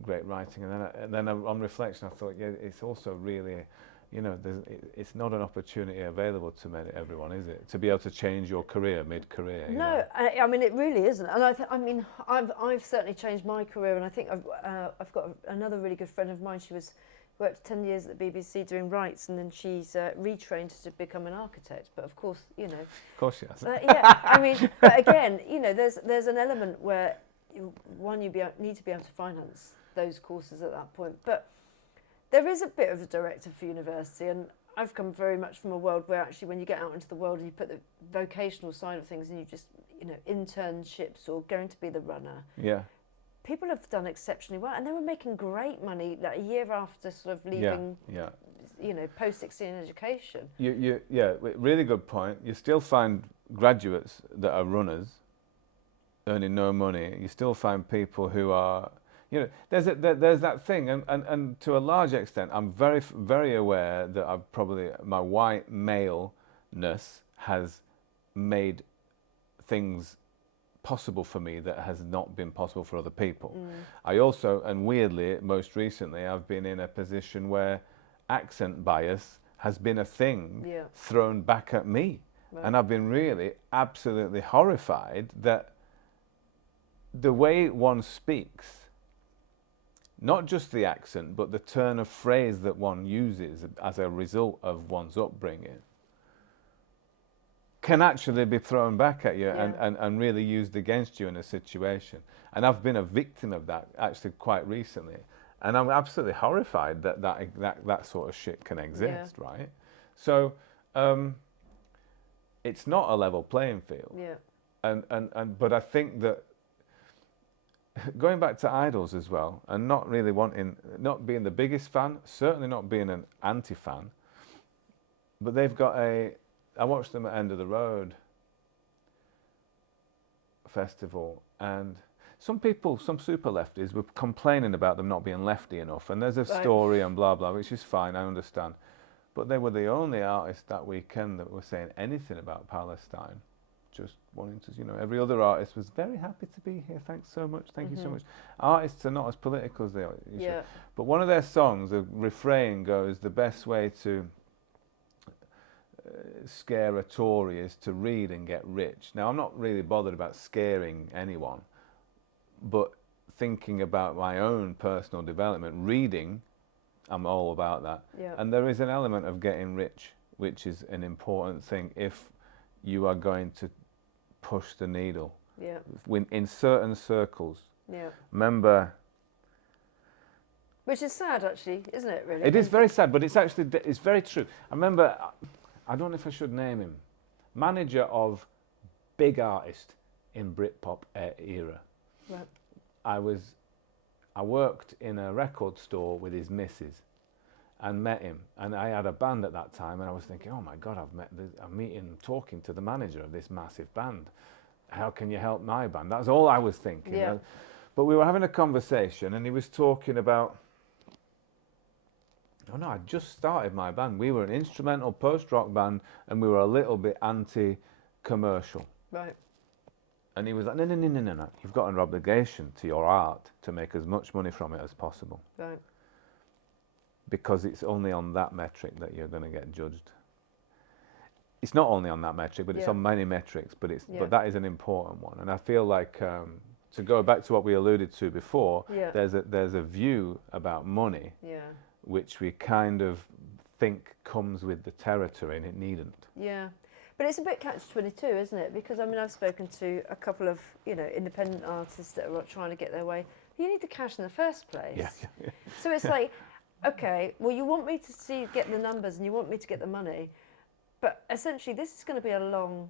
writing? And then on reflection, I thought, yeah, it's also really, you know, it's not an opportunity available to everyone, is it? To be able to change your career mid-career. No, I mean it really isn't. And I've certainly changed my career, and I think I've got another really good friend of mine. She worked 10 years at the BBC doing rights, and then she's retrained to become an architect. But of course, you know. Of course she has. I mean, but again, you know, there's an element where you need to be able to finance those courses at that point. But there is a bit of a directive for university, and I've come very much from a world where actually when you get out into the world and you put the vocational side of things and you just, you know, internships or going to be the runner. Yeah. People have done exceptionally well, and they were making great money like a year after sort of leaving post-16 education. Yeah, really good point. You still find graduates that are runners earning no money. You still find people who are, there's that thing, and to a large extent, I'm very aware that my white maleness has made things possible for me that has not been possible for other people. I also, and weirdly, most recently, I've been in a position where accent bias has been a thing thrown back at me. Right. And I've been really absolutely horrified that the way one speaks, not just the accent, but the turn of phrase that one uses as a result of one's upbringing, can actually be thrown back at you and really used against you in a situation. And I've been a victim of that actually quite recently. And I'm absolutely horrified that sort of shit can exist, right? So it's not a level playing field. Yeah. But I think that going back to idols as well, and not being the biggest fan, certainly not being an anti-fan, but they've got I watched them at End of the Road festival, and some super lefties were complaining about them not being lefty enough, and there's a story and blah blah, which is fine, I understand. But they were the only artists that weekend that were saying anything about Palestine. Just wanting to, every other artist was very happy to be here. Thanks so much. Thank you so much. Artists are not as political as they are. Yeah. But one of their songs, the refrain goes, the best way to scare a Tory is to read and get rich. Now, I'm not really bothered about scaring anyone, but thinking about my own personal development, reading, I'm all about that. Yeah. And there is an element of getting rich, which is an important thing if you are going to push the needle. Yeah. In certain circles. Yeah. Remember, which is sad, actually, isn't it? Really. It is very sad, but it's very true. I remember, I don't know if I should name him, manager of big artist in Britpop era. Right. I worked in a record store with his missus and met him, and I had a band at that time, and I was thinking, oh my God, I'm meeting, talking to the manager of this massive band. How can you help my band? That's all I was thinking. Yeah. But we were having a conversation, and he was talking about, oh no, I just started my band. We were an instrumental post-rock band, and we were a little bit anti-commercial. Right. And he was like, no, you've got an obligation to your art to make as much money from it as possible. Right. Because it's only on that metric that you're going to get judged. It's not only on that metric, but it's on many metrics, but that is an important one. And I feel like, to go back to what we alluded to before, there's a view about money, which we kind of think comes with the territory, and it needn't. Yeah. But it's a bit catch-22, isn't it? Because, I mean, I've spoken to a couple of, independent artists that are trying to get their way. You need the cash in the first place. Yeah. So it's like, okay, well, you want me to get the numbers and you want me to get the money, but essentially this is going to be a long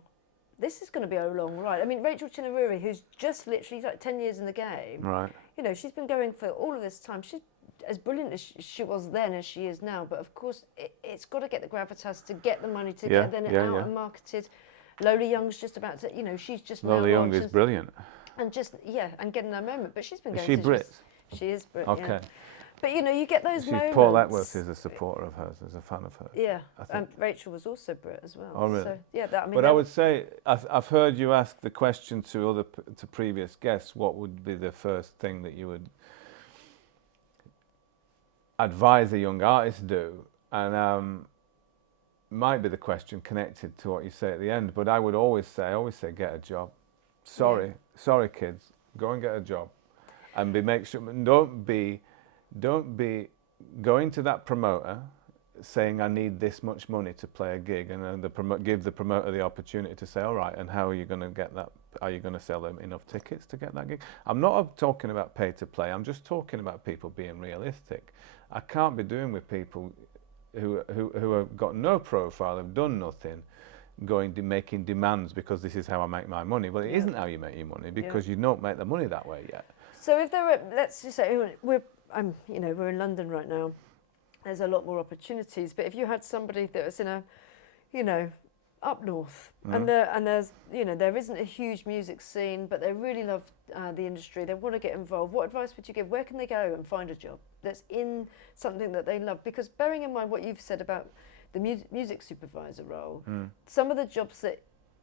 ride. I mean, Rachel Chinaruri, who's just literally like 10 years in the game, right? She's been going for all of this time. She's as brilliant as she was then as she is now, but of course it's got to get the gravitas to get the money to get then out and marketed. Lola Young's just about to, she's just Lola Young is brilliant. And and getting her moment, but she's been going. Is she Brit? She is Brit. Okay. Yeah. But you get those moments. Paul Epworth is a supporter of hers, is a fan of her. Yeah, and Rachel was also Brit as well. Oh, really? So, yeah, but I would say, I've heard you ask the question to previous guests, what would be the first thing that you would advise a young artist do? And might be the question connected to what you say at the end, but I would always say, get a job. Sorry kids, go and get a job, and make sure, don't be going to that promoter saying I need this much money to play a gig, and then give the promoter the opportunity to say, all right, and how are you going to get that? Are you going to sell them enough tickets to get that gig? I'm not talking about pay to play. I'm just talking about people being realistic. I can't be doing with people who have got no profile, have done nothing, making demands because this is how I make my money. Well, it isn't how you make your money, because you don't make the money that way yet. So if there were, let's just say we're in London right now, there's a lot more opportunities. But if you had somebody that was in a, you know, up north, and there's, you know, there isn't a huge music scene, but they really love the industry, they want to get involved, what advice would you give? Where can they go and find a job that's in something that they love? Because bearing in mind what you've said about the music supervisor role, some of the jobs that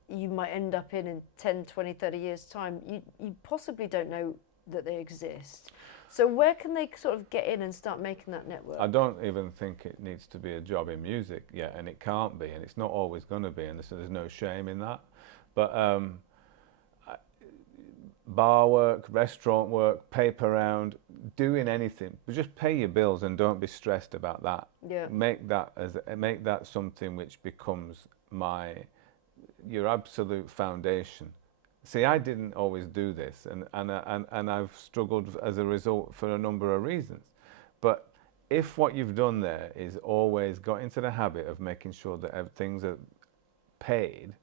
you might end up in 10, 20, 30 years time, you possibly don't know that they exist. So where can they sort of get in and start making that network? I don't even think it needs to be a job in music yet, and it can't be, and it's not always going to be, and so there's no shame in that. But bar work, restaurant work, paper round, doing anything, but just pay your bills and don't be stressed about that. Yeah. Make that something which becomes your absolute foundation. See, I didn't always do this, and I've struggled as a result for a number of reasons. But if what you've done there is always got into the habit of making sure that things are paid,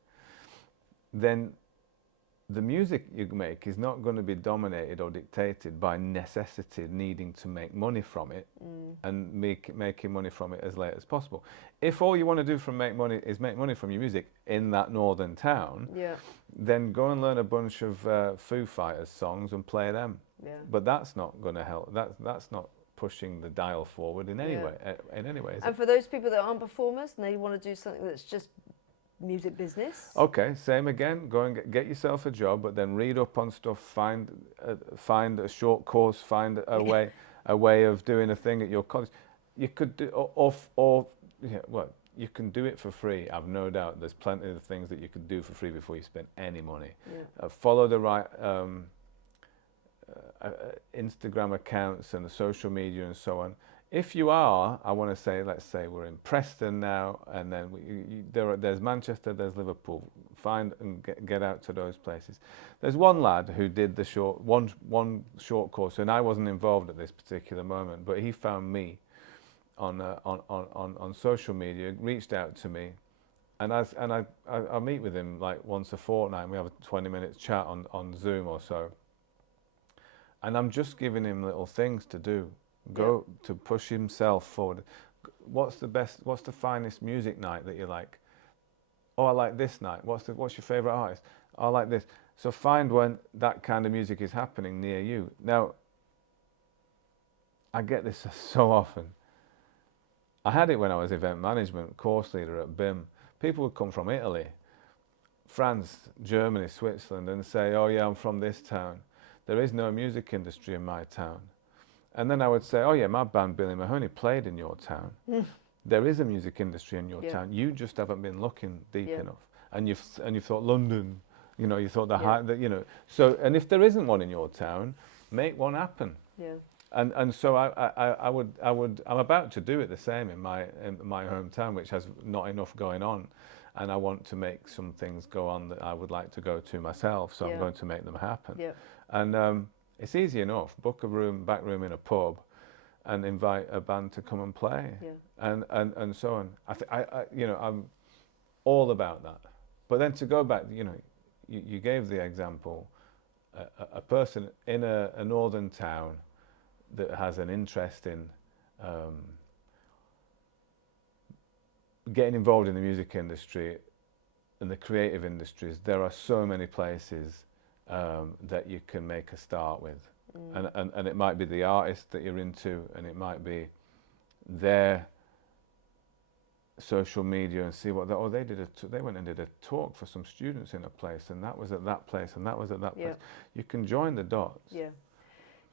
then the music you make is not going to be dominated or dictated by necessity, needing to make money from it and making money from it as late as possible. If all you want to do make money from your music in that northern town, then go and learn a bunch of Foo Fighters songs and play them. Yeah. But that's not going to help. That's not pushing the dial forward in any way. In any way. And for those people that aren't performers and they want to do something that's just music business. Okay, same again. Go and get yourself a job, but then read up on stuff. Find a short course. Find a way of doing a thing at your college. You could do you can do it for free. I've no doubt. There's plenty of things that you could do for free before you spend any money. Yeah. Follow the right Instagram accounts and the social media and so on. If you are, I want to say, let's say we're in Preston now, and then there's Manchester, there's Liverpool. Find and get out to those places. There's one lad who did the one short course, and I wasn't involved at this particular moment, but he found me on social media, reached out to me, and I meet with him like once a fortnight. And we have a 20-minute chat on Zoom or so, and I'm just giving him little things to do. Go to push himself forward. What's the finest music night that you like? Oh, I like this night. What's your favorite artist? I like this. So find when that kind of music is happening near you. Now, I get this so often. I had it when I was event management course leader at BIM. People would come from Italy, France, Germany, Switzerland, and say, "Oh yeah, I'm from this town. There is no music industry in my town." And then I would say, "Oh yeah, my band Billy Mahoney played in your town. There is a music industry in your town. You just haven't been looking deep enough, and you've thought London, you know, you thought you know. So, and if there isn't one in your town, make one happen." Yeah. And so I'm about to do it the same in my hometown, which has not enough going on, and I want to make some things go on that I would like to go to myself. So I'm going to make them happen. Yeah. And it's easy enough. Book a back room in a pub, and invite a band to come and play, and so on. I'm all about that. But then to go back, you gave the example, a person in a northern town that has an interest in getting involved in the music industry and the creative industries. There are so many places that you can make a start with. And it might be the artist that you're into, and it might be their social media, and see what they went and did a talk for some students in a place, and that was at that place, and that was at that place. You can join the dots.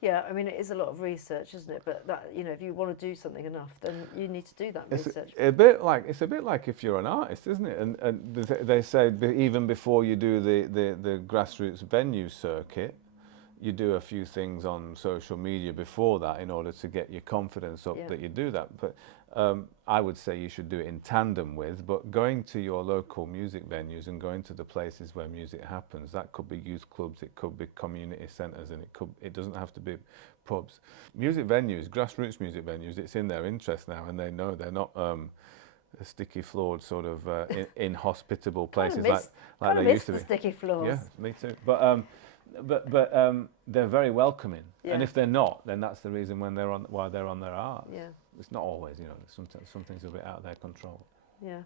Yeah, I mean, it is a lot of research, isn't it? But that, if you want to do something enough, then you need to do that research. It's a bit like if you're an artist, isn't it? And they say even before you do the grassroots venue circuit, you do a few things on social media before that in order to get your confidence up that you do that. But I would say you should do it in tandem with, but going to your local music venues and going to the places where music happens. That could be youth clubs, it could be community centres, and it doesn't have to be pubs. Music venues, grassroots music venues, it's in their interest now, and they know they're not sticky floored sort of inhospitable places like they used to be. The sticky floors. Yeah, me too. But but they're very welcoming. Yeah. And if they're not, then that's the reason why they're on their arse. Yeah. It's not always, you know. Sometimes some things are a bit out of their control. Yeah.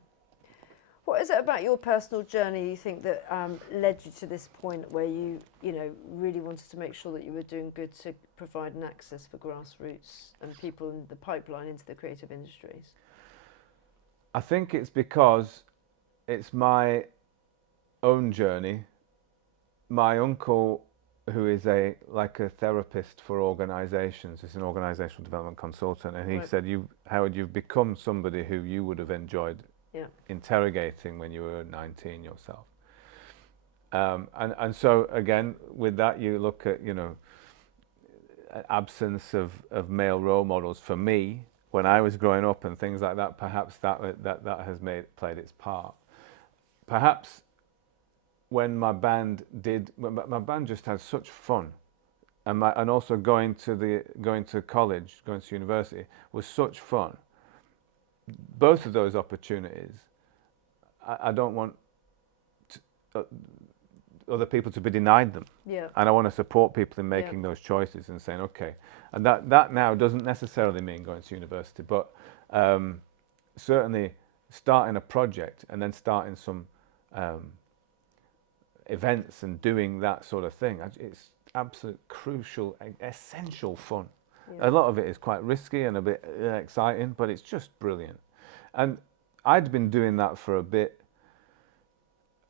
What is it about your personal journey you think that led you to this point where you really wanted to make sure that you were doing good to provide an access for grassroots and people in the pipeline into the creative industries? I think it's because it's my own journey. My uncle, who is a therapist for organisations, is an organisational development consultant, and he Right. said, Howard, you've become somebody who you would have enjoyed Yeah. interrogating when you were 19 yourself. And so again, with that, you look at, absence of male role models for me when I was growing up and things like that. Perhaps that has played its part. Perhaps when my band just had such fun, and also going to college, going to university was such fun. Both of those opportunities, I don't want other people to be denied them. Yeah. And I want to support people in making Yeah. those choices and saying, okay. And that now doesn't necessarily mean going to university, but certainly starting a project and then starting some events and doing that sort of thing. It's absolute crucial, essential fun. Yeah. A lot of it is quite risky and a bit exciting, but it's just brilliant. And I'd been doing that for a bit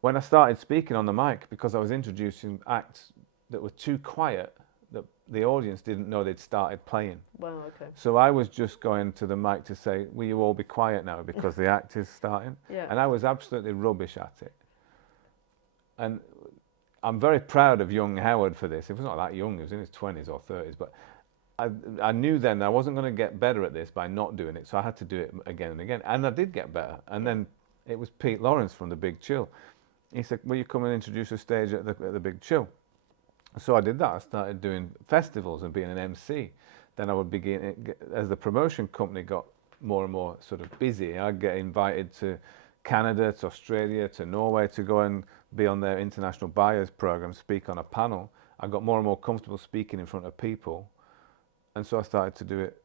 when I started speaking on the mic, because I was introducing acts that were too quiet, that the audience didn't know they'd started playing. Wow, okay. So I was just going to the mic to say, will you all be quiet now because the act is starting? Yeah. And I was absolutely rubbish at it. And I'm very proud of young Howard for this. He was not that young, he was in his 20s or 30s, but I knew then I wasn't going to get better at this by not doing it, so I had to do it again and again. And I did get better. And then it was Pete Lawrence from The Big Chill. He said, will you come and introduce a stage at the Big Chill? So I did that. I started doing festivals and being an MC. Then I would begin, as the promotion company got more and more sort of busy, I'd get invited to Canada, to Australia, to Norway to go and be on their international buyers program, speak on a panel. I got more and more comfortable speaking in front of people. And so I started to do it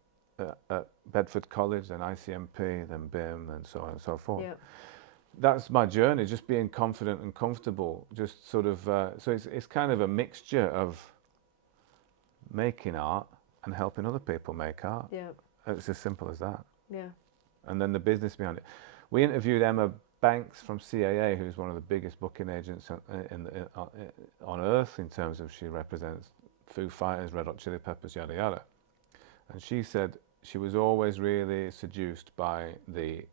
at Bedford College, then ICMP, then BIM, and so on and so forth. Yeah. That's my journey, just being confident and comfortable, just sort of, so it's kind of a mixture of making art and helping other people make art. Yeah. It's as simple as that. Yeah. And then the business behind it. We interviewed Emma Banks from CAA, who's one of the biggest booking agents on earth in terms of, she represents Foo Fighters, Red Hot Chili Peppers, yada yada. And she said she was always really seduced by the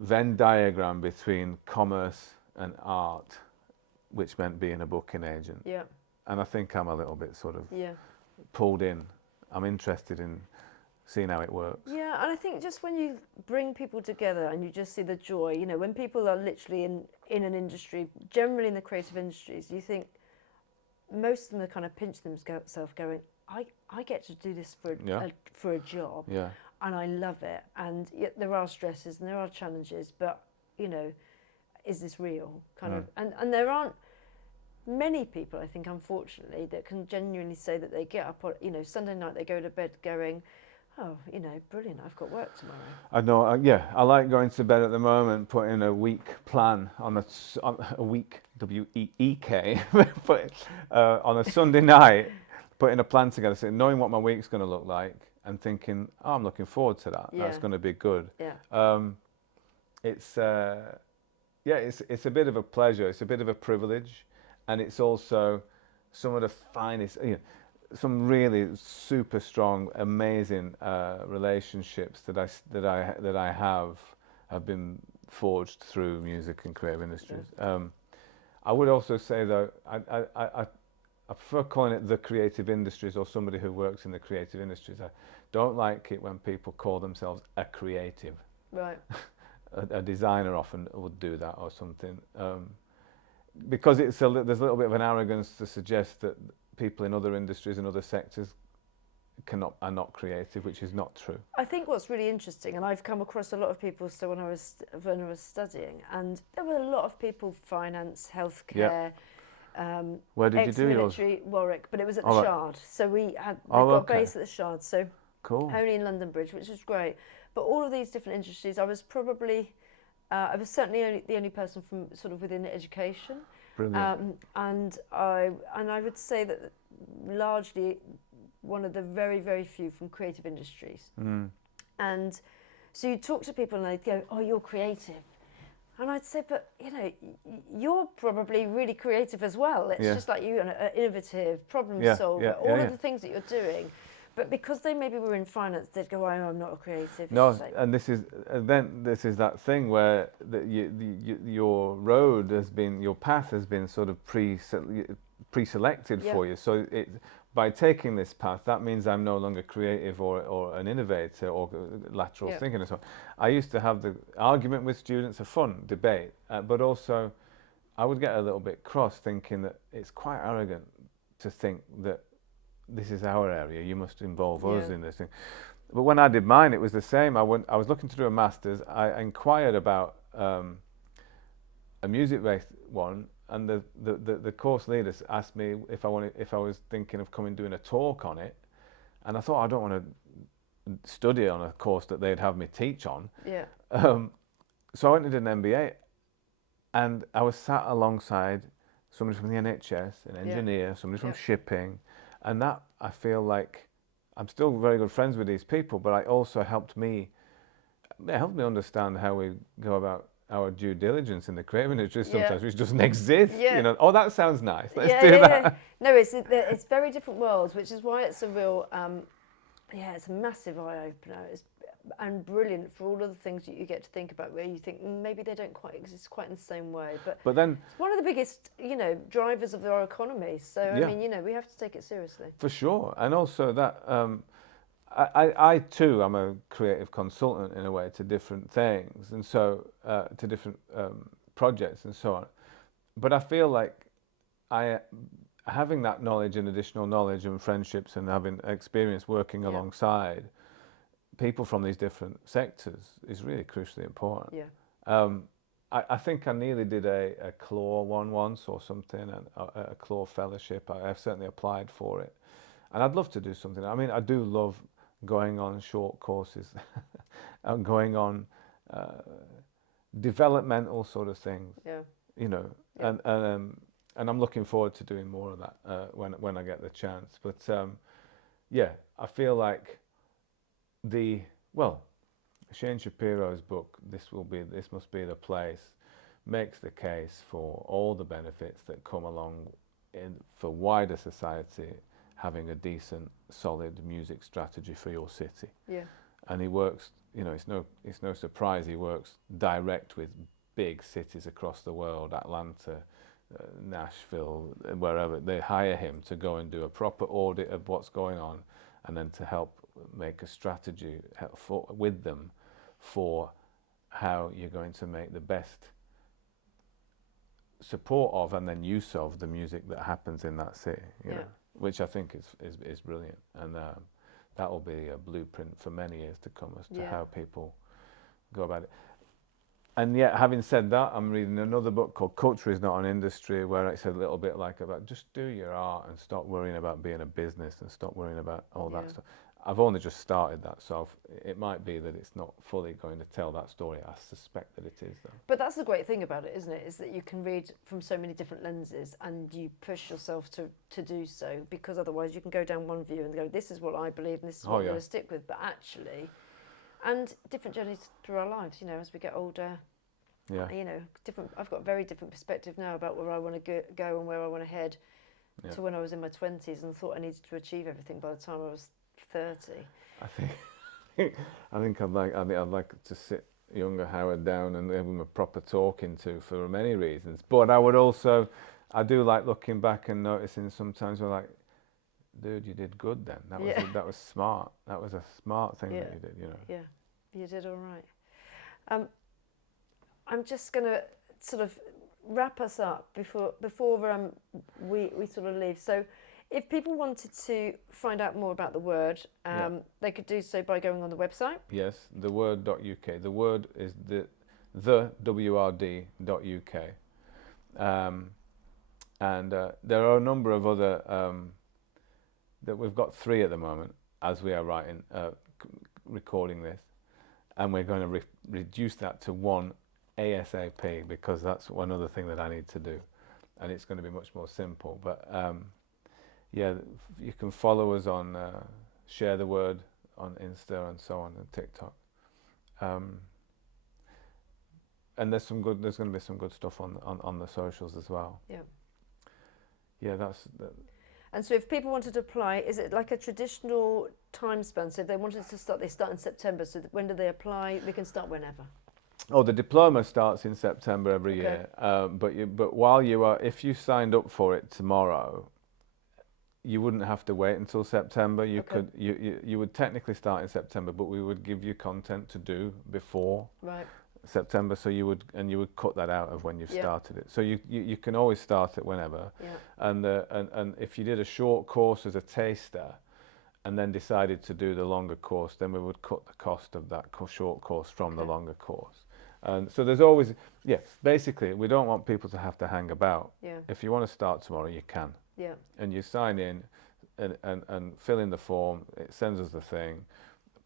Venn diagram between commerce and art, which meant being a booking agent. Yeah. And I think I'm a little bit sort of Yeah. pulled in. I'm interested in seeing how it works. Yeah, and I think just when you bring people together and you just see the joy, you know, when people are literally in an industry, generally in the creative industries, you think most of them are kind of pinch themselves going, I get to do this for a job. Yeah. And I love it. And yet there are stresses and there are challenges, but, you know, is this real? Kind of. And there aren't many people, I think, unfortunately, that can genuinely say that they get up on, you know, Sunday night, they go to bed going, oh, you know, brilliant, I've got work tomorrow. I know, yeah, I like going to bed at the moment, putting a week plan on a week, W-E-E-K, on a Sunday night, putting a plan together, so knowing what my week's going to look like, and thinking, oh, I'm looking forward to that. Yeah. That's going to be good. Yeah. It's a bit of a pleasure. It's a bit of a privilege, and it's also some of the finest, you know, some really super strong, amazing relationships that I have been forged through music and creative industries. Yeah. I would also say though, I prefer calling it the creative industries or somebody who works in the creative industries. I don't like it when people call themselves a creative. Right. A designer often would do that or something, because there's a little bit of an arrogance to suggest that people in other industries and other sectors are not creative, which is not true. I think what's really interesting, and I've come across a lot of people, so when I was studying, and there were a lot of people, finance, healthcare, Where did you do yours? ex-military Warwick, but it was at the All right. Shard. So they've Oh, got okay. a base at the Shard, so Cool. only in London Bridge, which was great. But all of these different industries, I was certainly the only person from sort of within education. Brilliant. And I would say that largely one of the very, very few from creative industries. And so you talk to people and they'd go, "Oh, you're creative." And I'd say, "But, you know, you're probably really creative as well. It's just like you, innovative, problem solver, all of the things that you're doing." But because they maybe were in finance, they'd go, "Oh, I'm not a creative." No, It's like, and this is that thing where your road has been, your path has been sort of pre-selected for you. So by taking this path, that means I'm no longer creative or an innovator or lateral thinking and so on. I used to have the argument with students, a fun debate, but also I would get a little bit cross thinking that it's quite arrogant to think that this is our area, you must involve us in this thing. But when I did mine, it was the same. I was looking to do a master's. I inquired about a music-based one, and the course leaders asked me if I was thinking of coming doing a talk on it, and I thought, I don't want to study on a course that they'd have me teach on. yeah, So I went and did an MBA, and I was sat alongside somebody from the NHS, an engineer, somebody from shipping, and that, I feel like I'm still very good friends with these people, but it also helped me understand how we go about our due diligence in the creative industry sometimes, which doesn't exist. Yeah. You know, oh, that sounds nice. Let's do that. Yeah. No, it's very different worlds, which is why it's a real, it's a massive eye opener. And brilliant for all of the things that you get to think about, where you think maybe they don't quite exist quite in the same way. But then it's one of the biggest, drivers of our economy. So I mean, we have to take it seriously. For sure, and also that I too am a creative consultant in a way to different things, and so to different projects and so on. But I feel like having that knowledge and additional knowledge and friendships and having experience working alongside people from these different sectors is really crucially important. Yeah. I think I nearly did a CLAW one once or something, a CLAW fellowship. I've certainly applied for it, and I'd love to do something. I mean, I do love going on short courses and going on developmental sort of things. Yeah. You know, and I'm looking forward to doing more of that when I get the chance. But I feel like Shane Shapiro's book, This Must Be the Place, makes the case for all the benefits that come along for wider society having a decent, solid music strategy for your city. Yeah. And he works, it's no surprise he works direct with big cities across the world, Atlanta, Nashville, wherever. They hire him to go and do a proper audit of what's going on, and then to help make a strategy with them for how you're going to make the best support of and then use of the music that happens in that city, you know, which I think is brilliant, and that will be a blueprint for many years to come as to how people go about it. And yet, having said that, I'm reading another book called Culture is Not an Industry, where it's a little bit like about just do your art and stop worrying about being a business and stop worrying about all that stuff. I've only just started that, so it might be that it's not fully going to tell that story. I suspect that it is, though. But that's the great thing about it, isn't it? Is that you can read from so many different lenses, and you push yourself to do so, because otherwise you can go down one view and go, this is what I believe and this is what I'm going to stick with. But actually, and different journeys through our lives, as we get older. Yeah. I've got a very different perspective now about where I want to go and where I want to head to when I was in my 20s and thought I needed to achieve everything by the time I was 30. I think I'd like to sit younger Howard down and give him a proper talking to for many reasons. But I do like looking back and noticing sometimes we're like, dude, you did good then. That was smart. That was a smart thing that you did, Yeah, you did all right. I'm just going to sort of wrap us up before we sort of leave. So if people wanted to find out more about The Wrd, they could do so by going on the website. Yes, thewrd.uk. The Wrd is the wrd.uk. And there are a number of other, that we've got 3 at the moment as we are recording this. And we're going to reduce that to 1 ASAP, because that's one other thing that I need to do. And it's going to be much more simple. But yeah, you can follow us on Share the Word on Insta and so on, and TikTok. And there's going to be some good stuff on the socials as well. Yeah. Yeah, And so if people wanted to apply, is it like a traditional time span? So if they wanted to start, they start in September. So when do they apply? They can start whenever. Oh, the diploma starts in September every Okay. year. But while if you signed up for it tomorrow, you wouldn't have to wait until September. You Okay. you would technically start in September, but we would give you content to do before Right. September. So you would cut that out of when you've Yeah. started it. So you can always start it whenever. Yeah. And if you did a short course as a taster, and then decided to do the longer course, then we would cut the cost of that short course from the Okay. longer course. And so there's always, basically, we don't want people to have to hang about. Yeah. If you want to start tomorrow, you can. Yeah. And you sign in and fill in the form. It sends us the thing,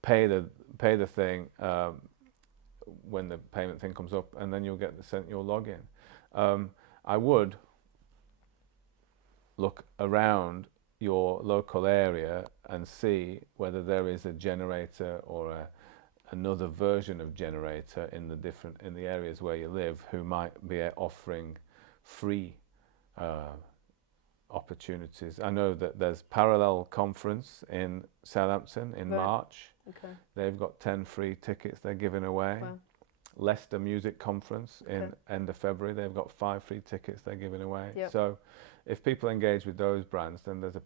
pay the thing when the payment thing comes up, and then you'll get sent your login. I would look around your local area and see whether there is a generator or another version of generator in the areas where you live, who might be offering free opportunities. I know that there's Parallel Conference in Southampton in Right. March. Okay. They've got 10 free tickets they're giving away. Wow. Leicester Music Conference in Okay. end of February, they've got 5 free tickets they're giving away. Yep. So if people engage with those brands, then there's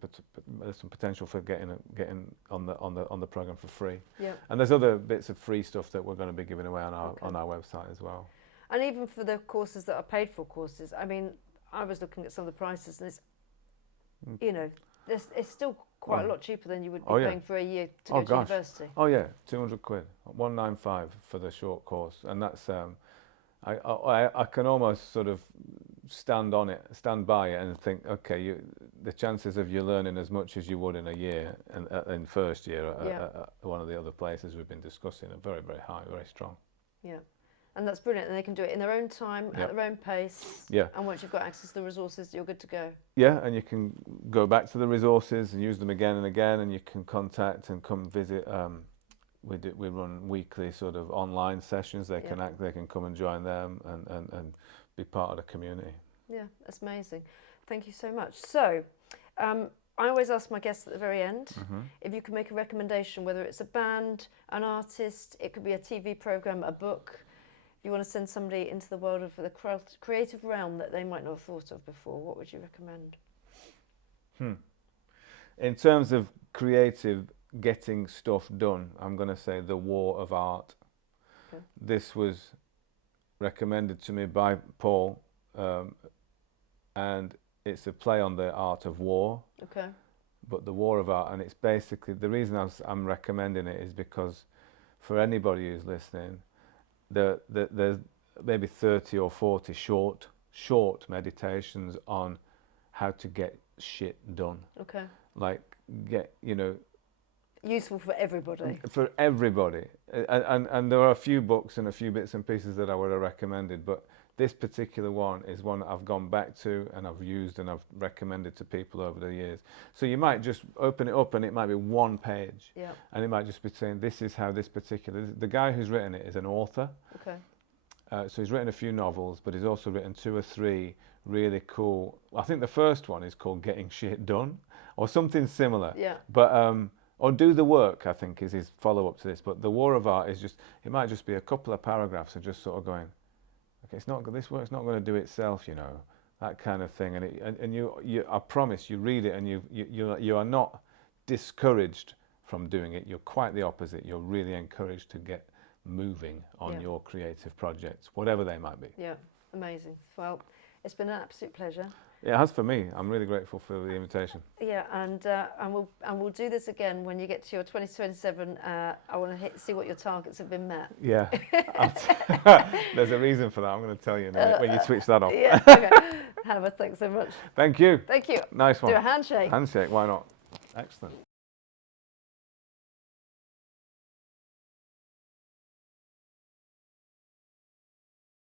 some potential for getting on the program for free. Yeah. And there's other bits of free stuff that we're going to be giving away on Okay. our website as well. And even for the courses that are paid for courses, I mean, I was looking at some of the prices, and it's, you know, it's still quite a lot cheaper than you would be Oh, yeah. paying for a year to Oh, go to gosh. university. Oh yeah, 200 quid, 195 for the short course, and that's I can almost sort of stand by it and think, okay, the chances of you learning as much as you would in a year and in first year Yeah. at one of the other places we've been discussing are very, very high, very strong. Yeah. And that's brilliant. And they can do it in their own time, Yeah. at their own pace. Yeah. And once you've got access to the resources, you're good to go. Yeah, and you can go back to the resources and use them again and again, and you can contact and come visit. We run weekly sort of online sessions. They can come and join them and be part of the community. Yeah, that's amazing. Thank you so much. So, I always ask my guests at the very end if you can make a recommendation, whether it's a band, an artist, it could be a TV program, a book. If you want to send somebody into the world of the creative realm that they might not have thought of before, what would you recommend? In terms of creative getting stuff done, I'm going to say The War of Art. Okay. This was recommended to me by Paul, and it's a play on the art of war. Okay. But The War of Art, and it's basically, the reason I'm recommending it is because for anybody who's listening, there's maybe 30 or 40 short meditations on how to get shit done. Okay. Like Useful for everybody. for everybody. And there are a few books and a few bits and pieces that I would have recommended, but this particular one is one that I've gone back to and I've used and I've recommended to people over the years. So you might just open it up and it might be one page. Yeah. And it might just be saying, this is how the guy who's written it is an author. Okay. So he's written a few novels, but he's also written 2 or 3 really cool. I think the first one is called Getting Shit Done or something similar. Yeah. But or Do the Work, I think, is his follow-up to this. But The War of Art is just, it might just be a couple of paragraphs of just sort of going, okay, this work's not going to do itself, that kind of thing. And you I promise, you read it and you are not discouraged from doing it. You're quite the opposite. You're really encouraged to get moving on your creative projects, whatever they might be. Yeah. Amazing. Well, It's been an absolute pleasure. It has for me. I'm really grateful for the invitation. Yeah, and we'll do this again when you get to your 2027. I want to see what your targets have been met. Yeah. There's a reason for that. I'm going to tell you when you switch that off. Yeah. Okay. Hannah, thanks so much. Thank you. Thank you. Nice one. Do a handshake. Handshake, why not? Excellent.